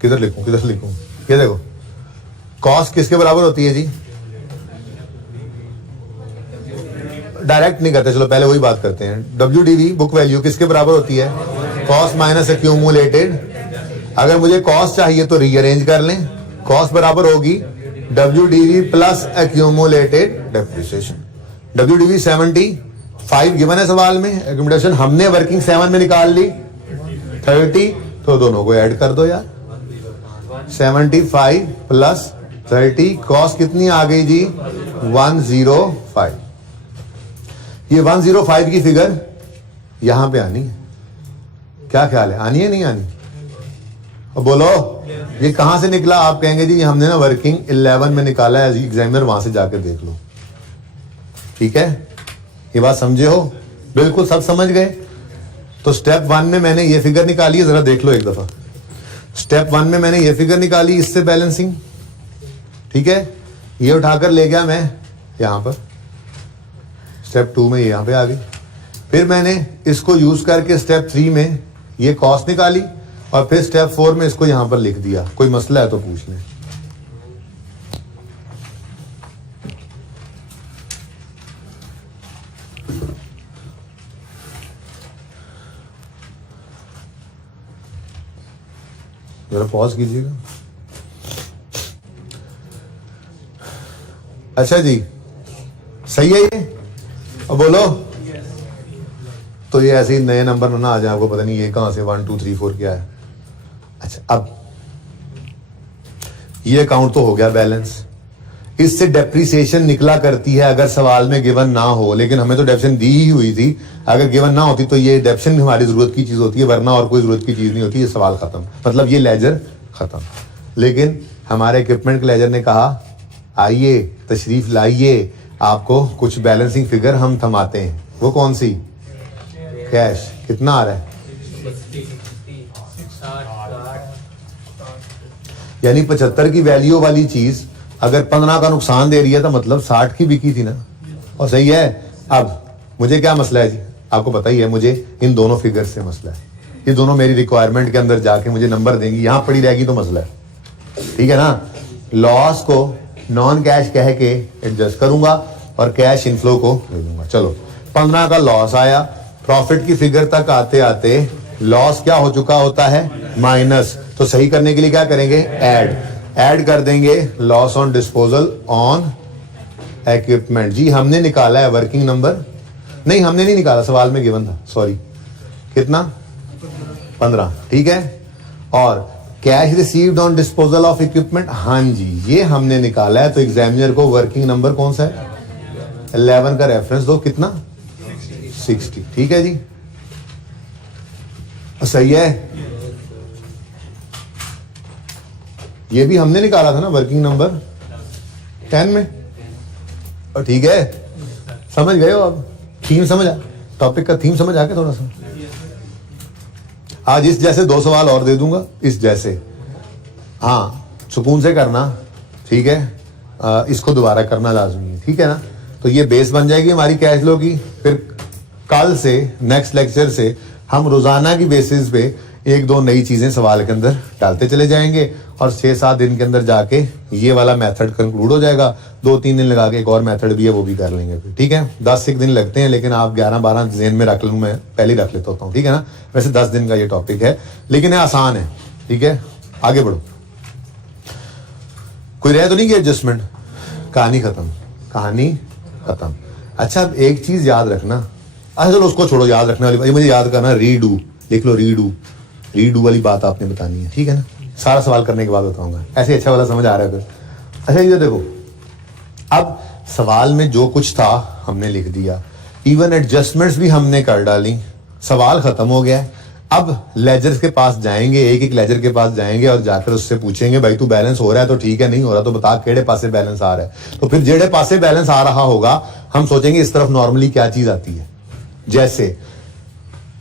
किधर लिखूं, ये देखो कॉस्ट किसके बराबर होती है जी, डायरेक्ट नहीं करते, चलो पहले वही बात करते हैं। WDV बुक वैल्यू किसके बराबर होती है, कॉस्ट माइनस एक्यूमुलेटेड। अगर मुझे कॉस्ट चाहिए तो रीअरेंज कर लें, कॉस्ट बराबर होगी WDV plus accumulated depreciation. WDV 75 given है सवाल में, एक्यूमुलेशन हमने वर्किंग 7 में निकाल ली 30, तो दोनों को ऐड कर दो यार, 75 प्लस 30, कॉस्ट कितनी आ गई जी 105। ये 105 की फिगर यहां पे आनी है, क्या ख्याल है, आनी है नहीं आनी, और बोलो ये कहां से निकला। आप कहेंगे जी हमने ना वर्किंग 11 में निकाला है, एग्जामिनर वहां से जाके देख लो, ठीक है। ये बात समझे हो, बिल्कुल सब समझ गए। तो स्टेप 1 में मैंने ये फिगर निकाली है, जरा देख लो एक दफा। स्टेप 1 में मैंने ये फिगर निकाली, इससे बैलेंसिंग, ठीक है। ये उठाकर ले गया मैं यहां पर, स्टेप 2 में यहां पे आ गई। फिर मैंने इसको यूज करके स्टेप 3 में ये कॉस्ट निकाली, और फिर स्टेप 4 में इसको यहां पर लिख दिया। कोई मसला है तो पूछ लें। जरा पॉज कीजिएगा। अच्छा जी, सही है ये, अब बोलो। तो ये ऐसे ही नए नंबर ना आ जाए, आपको पता नहीं ये कहां से 1 2 3 4 क्या है। अच्छा, अब ये अकाउंट तो हो गया बैलेंस, इससे डेप्रिसिएशन निकला करती है अगर सवाल में गिवन ना हो, लेकिन हमें तो डेप्शन दी ही हुई थी, अगर गिवन ना होती तो ये डेप्शन हमारी जरूरत की चीज होती है, वरना और कोई जरूरत की चीज नहीं होती, ये सवाल खत्म, मतलब ये लेजर खत्म। लेकिन हमारे इक्विपमेंट के लेजर ने कहा आइए तशरीफ लाइए, आपको कुछ बैलेंसिंग फिगर हम थमाते हैं। वो कौन सी? कैश। कितना आ रहा है? यानी 75 की वैल्यू वाली चीज अगर 15 का नुकसान दे रही है तो मतलब 60 की बिकी थी ना, और सही है। अब मुझे क्या मसला है जी, आपको पता ही है, मुझे इन दोनों फिगर से मसला है। ये दोनों मेरी रिक्वायरमेंट के अंदर जाके मुझे नंबर देंगी, यहां पड़ी रहेगी तो मसला है, ठीक है ना। लॉस को नॉन कैश कह के एडजस्ट करूंगा और कैश इनफ्लो को दे दूंगा। चलो 15 का लॉस आया, प्रॉफिट की फिगर तक आते आते लॉस क्या हो चुका होता है? माइनस। तो सही करने के लिए क्या करेंगे? ऐड कर देंगे loss on disposal on equipment. जी हमने निकाला है वर्किंग नंबर, नहीं हमने नहीं निकाला, सवाल में गिवन था, सॉरी। कितना? 15, ठीक है। और cash received on disposal of equipment, हाँ जी ये हमने निकाला है। तो एग्जामिनर को वर्किंग नंबर कौन सा है? 11 का रेफरेंस दो, कितना? 60, ठीक है जी, सही है। ये भी हमने निकाला था ना वर्किंग नंबर 10 में, और ठीक है। समझ गए हो? अब थीम समझ आ, टॉपिक का थीम समझ आ गया थोड़ा सा। आज इस जैसे 2 सवाल और दे दूंगा, इस जैसे, हाँ सुकून से करना, ठीक है। इसको दोबारा करना लाजमी है, ठीक है ना। तो ये बेस बन जाएगी हमारी कैश फ्लो की। फिर कल से नेक्स्ट लेक्चर से हम रोजाना की बेसिस पे 1-2 नई चीजें सवाल के अंदर डालते चले जाएंगे, और 6-7 दिन के अंदर जाके ये वाला मेथड कंक्लूड हो जाएगा। 2-3 दिन लगा के एक और मेथड भी है वो भी कर लेंगे फिर, ठीक है। 10 दिन लगते हैं, लेकिन आप 11-12 जेन में रख लूँ, मैं पहले ही रख लेता होता हूँ, ठीक है ना। वैसे 10 दिन का ये टॉपिक है, लेकिन ये आसान है, ठीक है। आगे बढ़ो। कोई रह तो नहीं गया एडजस्टमेंट? कहानी खत्म, कहानी खत्म। अच्छा अब एक चीज याद रखना, अच्छा चलो उसको छोड़ो, याद रखने वाली मुझे याद करना, रीडू लिख लो, रीडू वाली बात आपने बतानी है, ठीक है ना। सारा सवाल करने के बाद बताऊंगा, ऐसे अच्छा वाला समझ आ रहा है फिर। अच्छा ये देखो, अब सवाल में जो कुछ था हमने लिख दिया, इवन एडजस्टमेंट्स भी हमने कर डाली, सवाल खत्म हो गया है। अब लेजर्स के पास जाएंगे, एक लेजर के पास जाएंगे और जाकर उससे पूछेंगे भाई तू बैलेंस हो रहा है तो ठीक है, नहीं हो रहा तो बता केड़े पासे बैलेंस आ रहा है। तो फिर जेड़े पासे बैलेंस आ रहा होगा हम सोचेंगे इस तरफ नॉर्मली क्या चीज आती है। जैसे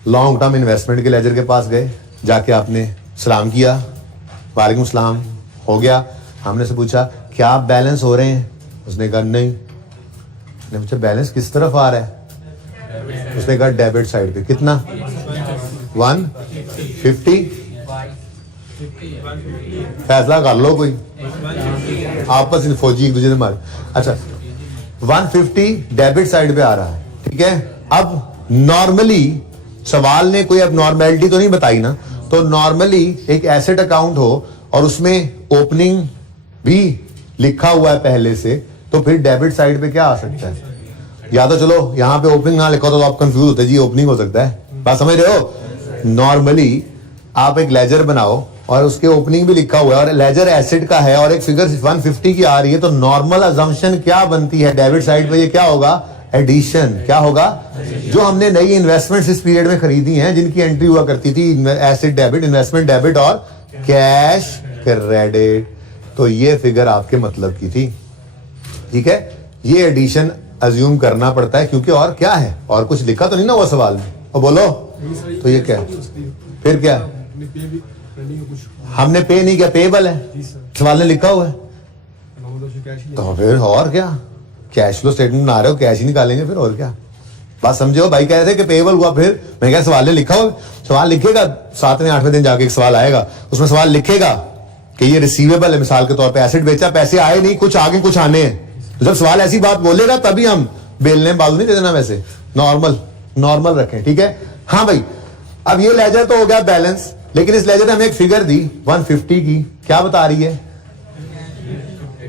लॉन्ग टर्म इन्वेस्टमेंट के लेजर के पास गए, जाके आपने सलाम किया, वालेकुम सलाम, हो गया। हमने से पूछा क्या आप बैलेंस हो रहे हैं? उसने कहा नहीं। ने पूछा बैलेंस किस तरफ आ रहा है? उसने कहा डेबिट साइड पे। कितना? 150। फैसला कर लो कोई, आपस में फौजी एक दूसरे से मारे। अच्छा 150 डेबिट साइड पे आ रहा है, ठीक है। अब नॉर्मली सवाल ने कोई अब नॉर्मेलिटी तो नहीं बताई ना, तो नॉर्मली एक एसेट अकाउंट हो और उसमें ओपनिंग भी लिखा हुआ है पहले से, तो फिर डेबिट साइड पे क्या आ सकता है? या तो चलो यहां पे ओपनिंग ना लिखा तो आप कंफ्यूज होते जी ओपनिंग हो सकता है, बात समझ रहे हो। नॉर्मली आप एक लेजर बनाओ और उसके ओपनिंग भी लिखा हुआ है और लेजर एसेट का है और एक फिगर 150 की आ रही है, तो नॉर्मल अजम्पशन क्या बनती है? डेबिट साइड पे ये क्या होगा? एडिशन। क्या होगा? जो हमने नई इन्वेस्टमेंट्स इस पीरियड में खरीदी हैं, जिनकी एंट्री हुआ करती थी एसेट डेबिट, इन्वेस्टमेंट डेबिट और कैश क्रेडिट, तो ये फिगर आपके मतलब की थी, ठीक है। ये एडिशन अज्यूम करना पड़ता है क्योंकि और क्या है, और कुछ लिखा तो नहीं ना हुआ सवाल में, और बोलो तो ये क्या है? फिर क्या हमने पे नहीं किया, पेबल है, सवाल ने लिखा हुआ है, तो फिर और क्या? कैश फ्लो स्टेटमेंट बना रहे हो, कैश ही निकालेंगे फिर, और क्या? बात समझो। भाई कह रहे थे कि पेबल हुआ, फिर मैं क्या सवाल ने लिखा हुआ, सवाल लिखेगा 7वें 8वें दिन जाके एक सवाल आएगा, उसमें सवाल लिखेगा कि ये रिसीवेबल है, मिसाल के तौर पे एसेट बेचा, पैसे आए नहीं, कुछ आगे कुछ आने हैं, तो जब सवाल ऐसी बात बोलेगा तभी हम बेलने बाजू नहीं दे देना, वैसे नॉर्मल रखें, ठीक है। हाँ भाई अब ये लेजर तो हो गया बैलेंस, लेकिन इस लेजर ने हमें एक फिगर दी 150 की, क्या बता रही है?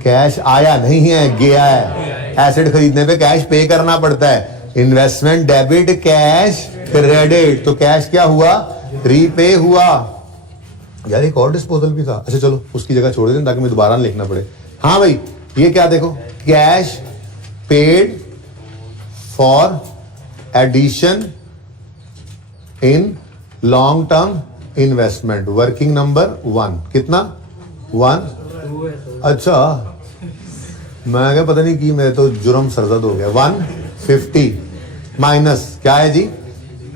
कैश आया नहीं है, गया है। एसेट खरीदने पे कैश पे करना पड़ता है, इन्वेस्टमेंट डेबिट कैश क्रेडिट, तो कैश क्या हुआ? रीपे हुआ। यार एक और डिस्पोजल भी था, अच्छा चलो उसकी जगह छोड़ दें ताकि मैं दोबारा लिखना पड़े। हाँ भाई ये क्या देखो, cash paid for addition in long term investment, working number 1, कितना 1। अच्छा मैं क्या पता नहीं कि मेरे तो जुर्म सरजद हो गया। 150 माइनस क्या है जी,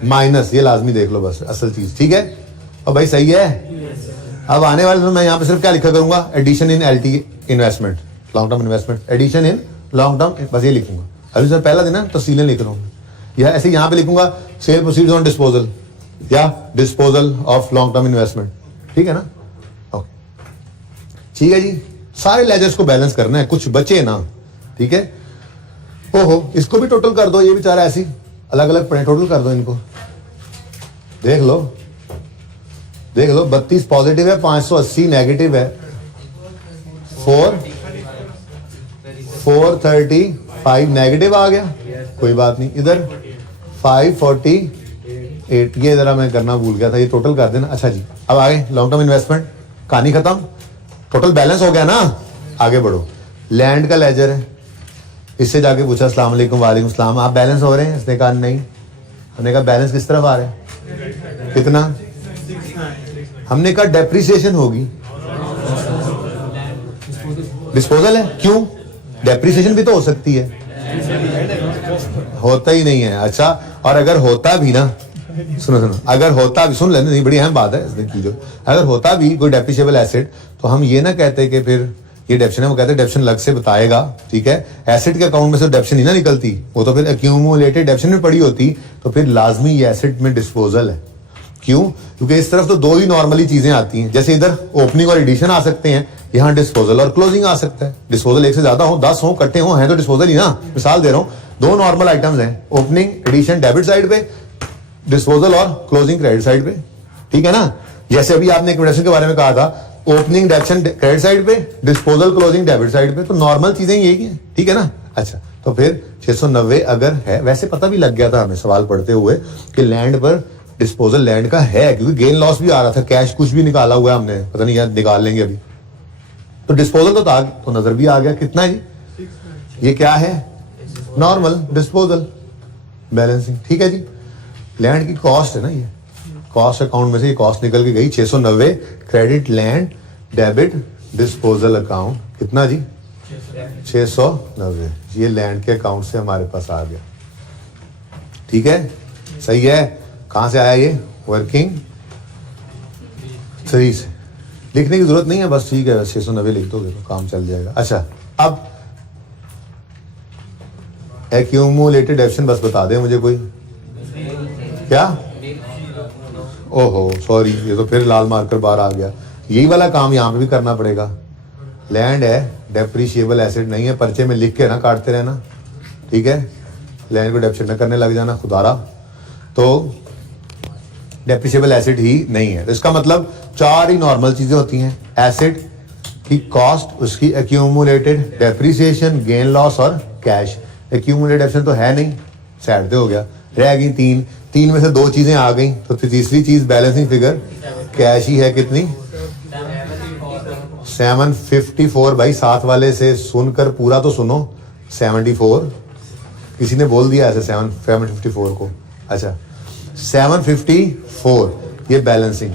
माइनस, ये लाजमी देख लो बस असल चीज, ठीक है। और भाई सही है। अब आने वाले में मैं यहाँ पे सिर्फ क्या लिखा करूंगा, addition in LT investment, long term investment, addition in long term, बस ये लिखूंगा। अभी सर पहला दिन है तफसीलें लिख रहा हूँ, या ऐसे यहाँ पे लिखूंगा सेल प्रोसीड्स ऑन डिस्पोजल या disposal of long term investment, ठीक है ना। ओके ठीक है जी, सारे लेजर्स को बैलेंस करना है, कुछ बचे ना, ठीक है। ओहो इसको भी टोटल कर दो, ये बेचारा ऐसी अलग अलग पड़े, टोटल कर दो इनको, देख लो 32 पॉजिटिव है, 580 नेगेटिव है, 435 नेगेटिव आ गया, कोई बात नहीं। इधर 548, ये जरा मैं करना भूल गया था, ये टोटल कर देना। अच्छा जी अब आगे लॉन्ग टर्म इन्वेस्टमेंट, कहानी खत्म, टोटल बैलेंस हो गया ना। आगे बढ़ो, लैंड का लेजर है, इससे जाके पूछा अस्सलाम वालेकुम, वालेकुम सलाम, आप बैलेंस हो रहे हैं? इसने कहा नहीं। हमने कहा बैलेंस किस तरफ आ रहा है, कितना? हमने कहा डेप्रिसिएशन होगी, डिस्पोजल है, क्यों? डेप्रिसिएशन भी तो हो सकती है, होता ही नहीं है। अच्छा और अगर होता भी ना, सुनो अगर होता भी, सुन लेना, नहीं बड़ी अहम बात है इसने की जो, अगर होता भी कोई डेप्रिशिएबल एसेट, तो हम ये ना कहते कि फिर ये डेप्शन है, वो कहते हैं डेप्शन अलग से बताएगा, ठीक है। एसेट के अकाउंट में से डेप्शन ही ना निकलती, वो तो फिर एक्यूमुलेटेड डेप्शन में पड़ी होती, तो फिर लाजमी ये एसेट में डिस्पोजल है। क्यों? क्योंकि इस तरफ तो दो ही नॉर्मली चीजें आती हैं, जैसे इधर ओपनिंग और एडिशन आ सकते हैं, यहाँ डिस्पोजल और क्लोजिंग आ सकता है। डिस्पोजल एक से ज्यादा हो, 10 हो, इकट्ठे हो, हैं तो डिस्पोजल ही ना। मिसाल दे रहा हूँ, दो नॉर्मल आइटम्स हैं, ओपनिंग एडिशन डेबिट साइड पे, डिस्पोजल और क्लोजिंग क्रेडिट साइड पे, ठीक है ना। जैसे अभी आपने इक्विडेशन के बारे में कहा था, ओपनिंग डेप्शन क्रेडिट साइड पे, डिस्पोजल क्लोजिंग डेबिट साइड पे, तो नॉर्मल चीजें यही हैं, ठीक है ना। अच्छा तो फिर 690 अगर है, वैसे पता भी लग गया था हमें सवाल पढ़ते हुए कि लैंड पर डिस्पोजल लैंड का है, क्योंकि गेन लॉस भी आ रहा था, कैश कुछ भी निकाला हुआ है हमने, पता नहीं यार निकाल लेंगे अभी, तो डिस्पोजल तो था, तो नजर भी आ गया। कितना है जी, ये क्या है, नॉर्मल डिस्पोजल बैलेंसिंग, ठीक है जी। लैंड की कॉस्ट है ना, ये कॉस्ट अकाउंट में से ये कॉस्ट निकल के गई 690, credit land debit disposal account, कितना जी 690, ये लैंड के अकाउंट से हमारे पास आ गया, ठीक है, सही है। कहां से आया ये, वर्किंग 3 से, लिखने की जरूरत नहीं है, बस ठीक है 690 लिख दोगे तो काम चल जाएगा। अच्छा अब एक्यूमुलेटेड डेप्शन बस बता दे मुझे कोई, क्या? ओहो सॉरी, ये तो फिर लाल मार्कर बाहर आ गया, यही वाला काम यहाँ पे भी करना पड़ेगा। लैंड है, डेप्रिशिएबल एसेट नहीं है, पर्चे में लिख के ना काटते रहना, ठीक है। लैंड को डेप्शन न करने लग जाना खुदारा, तो डेप्रिशिएबल एसेट ही नहीं है। तो इसका मतलब 4 ही नॉर्मल चीजें होती हैं, एसेट की कॉस्ट, उसकी एक्यूमुलेटेड डेप्रिसिएशन, गेन लॉस और कैश। एक्यूमुलेटेड डेप्शन तो है नहीं, साइड पे हो गया, रह गई 3 में से 2 चीजें आ गई, तो तीसरी चीज बैलेंसिंग फिगर कैश ही है, कितनी 754। भाई साथ वाले से सुनकर पूरा तो सुनो, 74 किसी ने बोल दिया ऐसे 754 को, अच्छा 754 ये बैलेंसिंग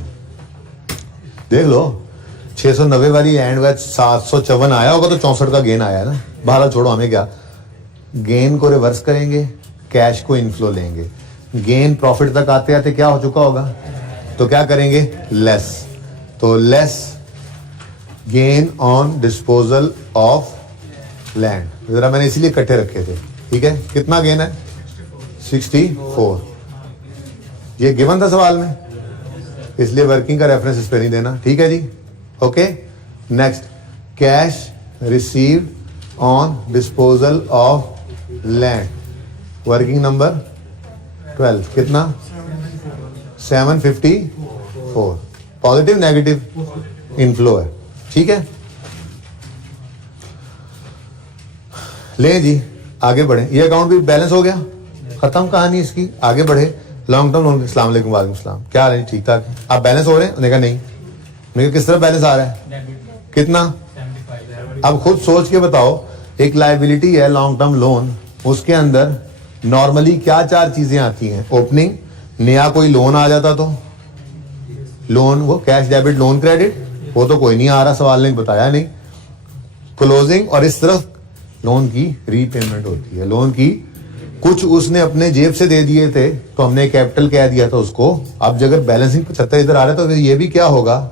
देख लो। 690 वाली एंड वैच 754 आया होगा, तो 64 का गेन आया है ना। बाहर छोड़ो, हमें क्या, गेन को रिवर्स करेंगे, कैश को इनफ्लो लेंगे, गेन प्रॉफिट तक आते आते क्या हो चुका होगा, तो क्या करेंगे, लेस, तो less gain on disposal of land. जरा मैंने इसीलिए इकट्ठे रखे थे, ठीक है। कितना गेन है, 64, ये गिवन था सवाल में, इसलिए वर्किंग का रेफरेंस इस पे नहीं देना, ठीक है जी। Okay next, cash received on disposal of land, working number 12, कितना 754, पॉजिटिव नेगेटिव इनफ्लो है, ठीक है। ले जी आगे बढ़े, ये अकाउंट भी बैलेंस हो गया, खत्म कहानी इसकी, आगे बढ़े। लॉन्ग टर्म लोन, अस्सलाम वालेकुम, वालेकुम सलाम, क्या हाल है, ठीक ठाक, आप बैलेंस हो रहे हैं? उन्होंने कहा नहीं। मैंने कहा किस तरह बैलेंस आ रहा है, कितना अब खुद सोच के बताओ, एक लायबिलिटी है लॉन्ग टर्म लोन, उसके अंदर नॉर्मली क्या 4 चीजें आती हैं? ओपनिंग, नया कोई लोन आ जाता तो लोन, वो कैश डेबिट लोन क्रेडिट, वो तो कोई नहीं आ रहा, सवाल ने बताया नहीं। क्लोजिंग, और इस तरफ लोन की रीपेमेंट होती है। लोन की कुछ उसने अपने जेब से दे दिए थे तो हमने कैपिटल कह दिया था उसको। अब अगर बैलेंसिंग 75 इधर आ रहा है तो फिर ये भी क्या होगा?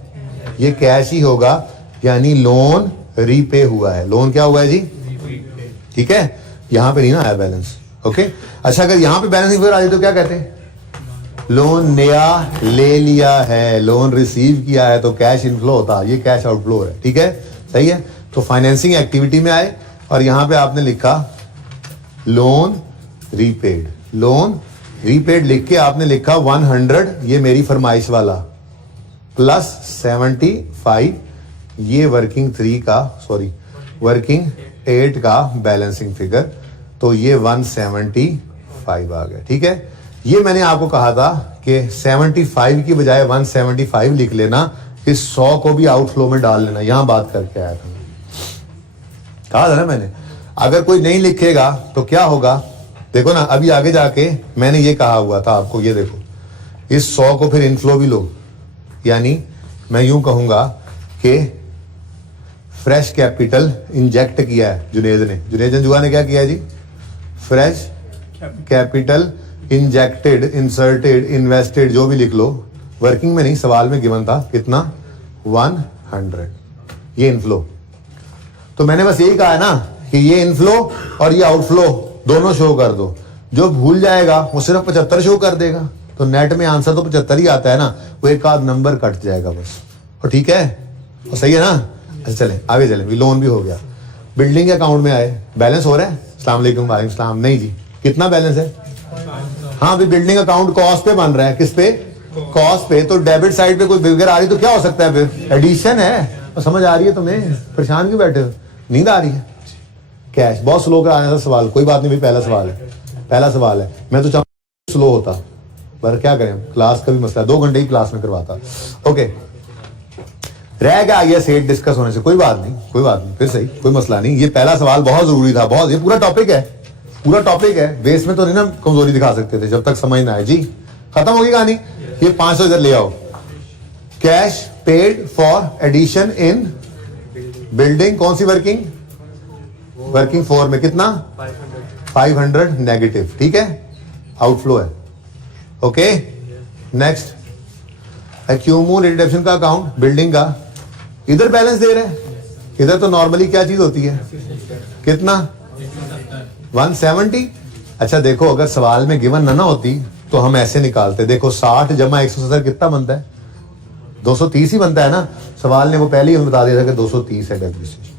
ये कैश ही होगा, यानी लोन रीपे हुआ है। लोन क्या हुआ है जी? ठीक है, यहां पे नहीं ना आया बैलेंस। ओके, अच्छा अगर यहां पे बैलेंसिंग फिगर आ जाए तो क्या कहते हैं? लोन नया ले लिया है, लोन रिसीव किया है तो कैश इनफ्लो होता, ये कैश आउटफ्लो है। ठीक है, सही है। तो फाइनेंसिंग एक्टिविटी में आए और यहां पे आपने लिखा लोन रीपेड। लोन रीपेड लिख के आपने लिखा 100, ये मेरी फरमाइश वाला, प्लस 75 ये वर्किंग 8 का बैलेंसिंग फिगर, तो ये 175 आ गया। ठीक है, ये मैंने आपको कहा था कि 75 की बजाय 175 लिख लेना, इस 100 को भी आउटफ्लो में डाल लेना। यहां बात करके आया था, कहा था ना मैंने। अगर कोई नहीं लिखेगा तो क्या होगा? देखो ना, अभी आगे जाके मैंने ये कहा हुआ था आपको, ये देखो, इस 100 को फिर इनफ्लो भी लो, यानी मैं यूं कहूंगा कि फ्रेश कैपिटल इंजेक्ट किया है जुनेद ने। जुनेद जंजुआ ने क्या किया जी? Fresh capital injected, inserted, invested, जो भी लिख लो, वर्किंग में नहीं, सवाल में गिवन था कितना? 100, ये इनफ्लो। तो मैंने बस यही कहा है ना कि ये इनफ्लो और ये आउटफ्लो दोनों शो कर दो। जो भूल जाएगा वो सिर्फ 75 शो कर देगा, तो नेट में आंसर तो 75 ही आता है ना, वो एक आध नंबर कट जाएगा बस। और ठीक है, और सही है ना? अच्छा चले आगे चले, लोन भी हो गया। बिल्डिंग के अकाउंट में आए, बैलेंस हो रहा है? अस्सलाम वालेकुम। वालेकुम सलाम। नहीं जी, कितना बैलेंस है? हाँ भी बिल्डिंग अकाउंट कॉस्ट पे बन रहा है। किस पे? कॉस्ट पे। तो डेबिट साइड पे कोई फिगर आ रही तो क्या हो सकता है? फिर एडिशन है। तो समझ आ रही है तुम्हें? परेशान क्यों बैठे हो? नींद आ रही है? कैश बहुत स्लो कराने था सवाल, कोई बात नहीं भाई, पहला सवाल है। मैं तो चाहूँ स्लो होता, पर क्या करें, क्लास का भी मसला है, 2 घंटे ही क्लास में करवाता। ओके, रह गया ये सेट डिस्कस होने से, कोई बात नहीं, फिर सही, कोई मसला नहीं। ये पहला सवाल बहुत जरूरी था, बहुत। ये पूरा टॉपिक है, बेस में तो नहीं ना कमजोरी दिखा सकते थे जब तक समझ ना आए। जी खत्म होगी कहानी। ये 500 इधर ले आओ। Cash paid for addition in building, कौन सी वर्किंग? वर्किंग 4 में कितना? 500 नेगेटिव। ठीक है, आउटफ्लो है। ओके, नेक्स्ट एक्यूमुलेटेड डिडक्शन का अकाउंट, बिल्डिंग का, इधर बैलेंस दे रहे हैं। इधर तो नॉर्मली क्या चीज होती है? कितना? 170। अच्छा देखो, अगर सवाल में गिवन ना होती तो हम ऐसे निकालते। देखो 60 जमा 170 कितना बनता है? 230 ही बनता है ना। सवाल ने वो पहले ही बता दिया था कि 230 है डेप्रिसिएशन।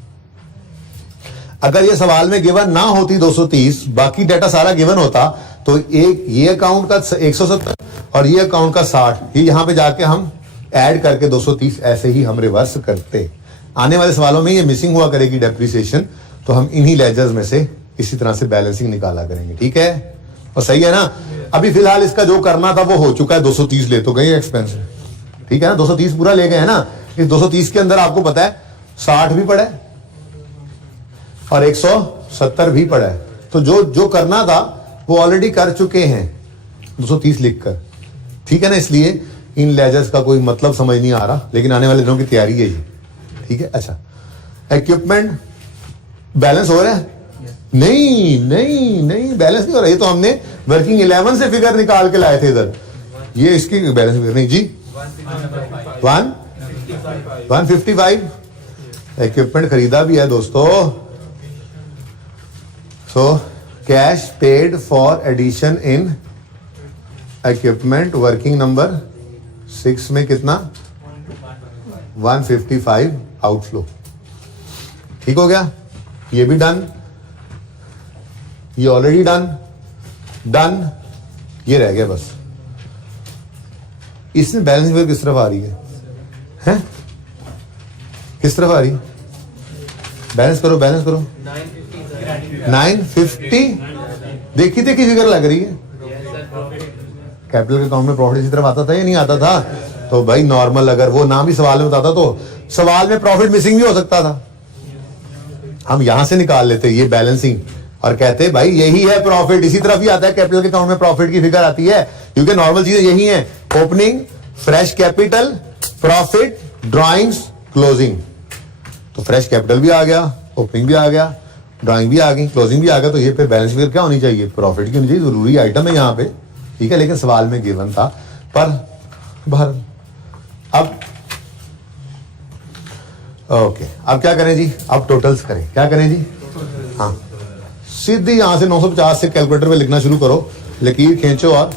अगर ये सवाल में गिवन ना होती 230, बाकी डाटा सारा गिवन होता, तो एक ये अकाउंट का 170 और ये अकाउंट का 60, ये यहां पे जाके हम ऐड करके 230 ऐसे ही हम रिवर्स करते। आने वाले सवालों में ये मिसिंग हुआ करेगी डेप्रिसिएशन, तो हम इन्हीं लेजर्स में से इसी तरह से बैलेंसिंग निकाला करेंगे। ठीक है, और सही है ना? अभी फिलहाल इसका जो करना था वो हो चुका है। 230 ले तो गए एक्सपेंस, ठीक है ना? 230 पूरा ले गए हैं ना। इस 230 के अंदर आपको पता है 60 भी पड़ा है और 170 भी पड़ा है। तो जो करना था वो ऑलरेडी कर चुके हैं 230 लिखकर। ठीक है ना? इसलिए इन लेजर्स का कोई मतलब समझ नहीं आ रहा, लेकिन आने वाले दिनों की तैयारी है ये। ठीक है, अच्छा इक्विपमेंट बैलेंस हो रहा है? नहीं बैलेंस नहीं हो रहा। ये तो हमने वर्किंग 11 से फिगर निकाल के लाए थे इधर। ये इसकी बैलेंस फिगर नहीं जी। 155 इक्विपमेंट खरीदा भी है दोस्तों। So cash paid for addition in equipment, working number 6 में कितना? 155 आउटफ्लो। ठीक हो गया, ये भी डन, ये ऑलरेडी डन, ये रह गया बस। इसमें बैलेंस फिगर किस तरफ आ रही है? हैं? किस तरफ आ रही है? बैलेंस करो 950। देखी फिगर लग रही है। कैपिटल के अकाउंट में प्रॉफिट इसी तरफ आता था या नहीं आता था? तो भाई नॉर्मल, अगर वो नाम भी सवाल में बताता तो सवाल में प्रॉफिट मिसिंग भी हो सकता था। हम यहां से निकाल लेते ये बैलेंसिंग और कहते भाई यही है प्रॉफिट, इसी तरफ ही आता है कैपिटल के अकाउंट में प्रॉफिट की फिगर आती है, क्योंकि नॉर्मल चीजें यही है, opening, fresh capital, profit, drawings, closing. तो फ्रेश कैपिटल भी आ गया, ओपनिंग भी आ गया, ड्राइंग भी आ गई, क्लोजिंग भी आ गया, तो ये पे बैलेंस फिगर क्या होनी चाहिए, प्रॉफिट की होनी चाहिए, जरूरी आइटम है यहाँ पे, ठीक है, लेकिन सवाल में गिवन था। पर भर अब ओके, अब क्या करें जी, अब टोटल्स करें, क्या करें जी, हाँ सीधी यहां से 950 से कैलकुलेटर पे लिखना शुरू करो, लकीर खींचो और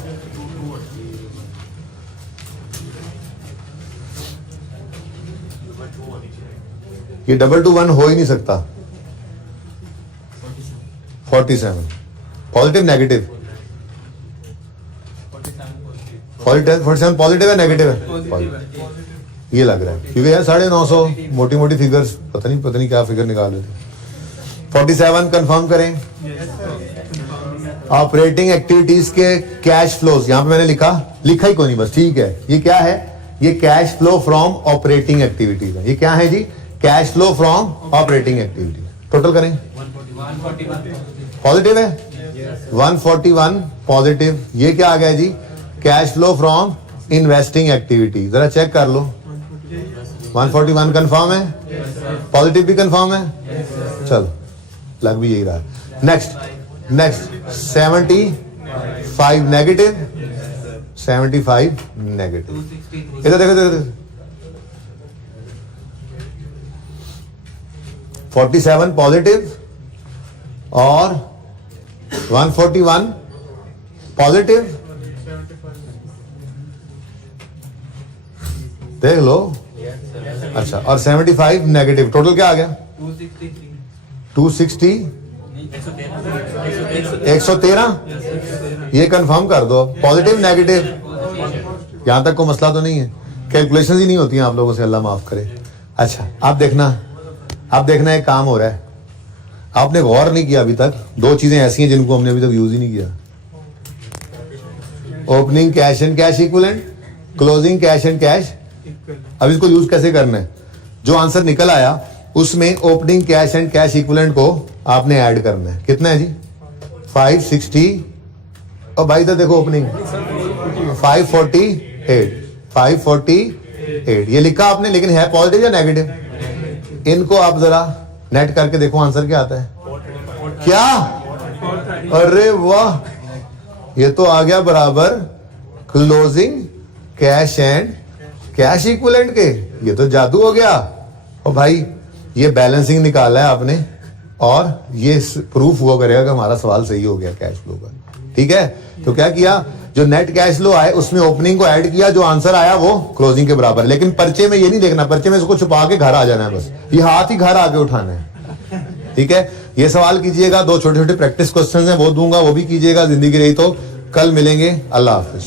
ये 221 हो ही नहीं सकता। 47 पॉजिटिव नेगेटिव, 47 पॉजिटिव है नेगेटिव है, ये लग रहा है, क्योंकि यार 950 मोटी मोटी फिगर्स पता नहीं क्या फिगर निकाल रहे थे। 47 कंफर्म करें। ऑपरेटिंग एक्टिविटीज के कैश फ्लोज, यहां पे मैंने लिखा ही कोई नहीं, बस ठीक है। ये क्या है, ये cash flow from operating activities है। ये क्या है जी, cash flow from operating activities. Total करें, पॉजिटिव है 141 पॉजिटिव। ये क्या आ गया जी, cash flow from investing activities. जरा चेक कर लो, 141 कंफर्म है, पॉजिटिव भी कंफर्म है, चलो लग भी यही रहा। Next 75 negative, 75 negative. इधर देखो 47 पॉजिटिव और 141 पॉजिटिव, देख लो। अच्छा, और 75 नेगेटिव, टोटल क्या आ गया, 260 113। ये कंफर्म कर दो, पॉजिटिव नेगेटिव, यहां तक कोई मसला तो नहीं है, कैलकुलेशन ही नहीं होती हैं आप लोगों से, अल्लाह माफ करे। अच्छा, आप देखना एक काम हो रहा है, आपने गौर नहीं किया अभी तक, दो चीजें ऐसी हैं जिनको हमने अभी तक यूज ही नहीं किया, opening cash and cash equivalent, closing cash and cash. अब इसको यूज कैसे करना है, जो आंसर निकल आया उसमें opening cash and cash equivalent को आपने ऐड करना है। कितना है जी, 560, और भाई इधर देखो ओपनिंग 548, ये लिखा आपने, लेकिन है पॉजिटिव या नेगेटिव, इनको आप जरा नेट करके देखो आंसर क्या आता है। क्या, अरे वाह, ये तो आ गया बराबर closing cash and cash equivalent के, ये तो जादू हो गया। और भाई ये बैलेंसिंग निकाला है आपने, और ये प्रूफ हुआ करेगा कि हमारा सवाल सही हो गया कैश फ्लो का, ठीक है। तो क्या किया, जो नेट कैश फ्लो आए उसमें ओपनिंग को ऐड किया, जो आंसर आया वो क्लोजिंग के बराबर। लेकिन पर्चे में ये नहीं देखना, पर्चे में इसको छुपा के घर आ जाना है, बस ये हाथ ही घर आके उठाना है, ठीक है। ये सवाल कीजिएगा, दो छोटे छोटे प्रैक्टिस क्वेश्चन हैं वो दूंगा, वो भी कीजिएगा, जिंदगी रही तो। कल मिलेंगे, अल्लाह हाफिज।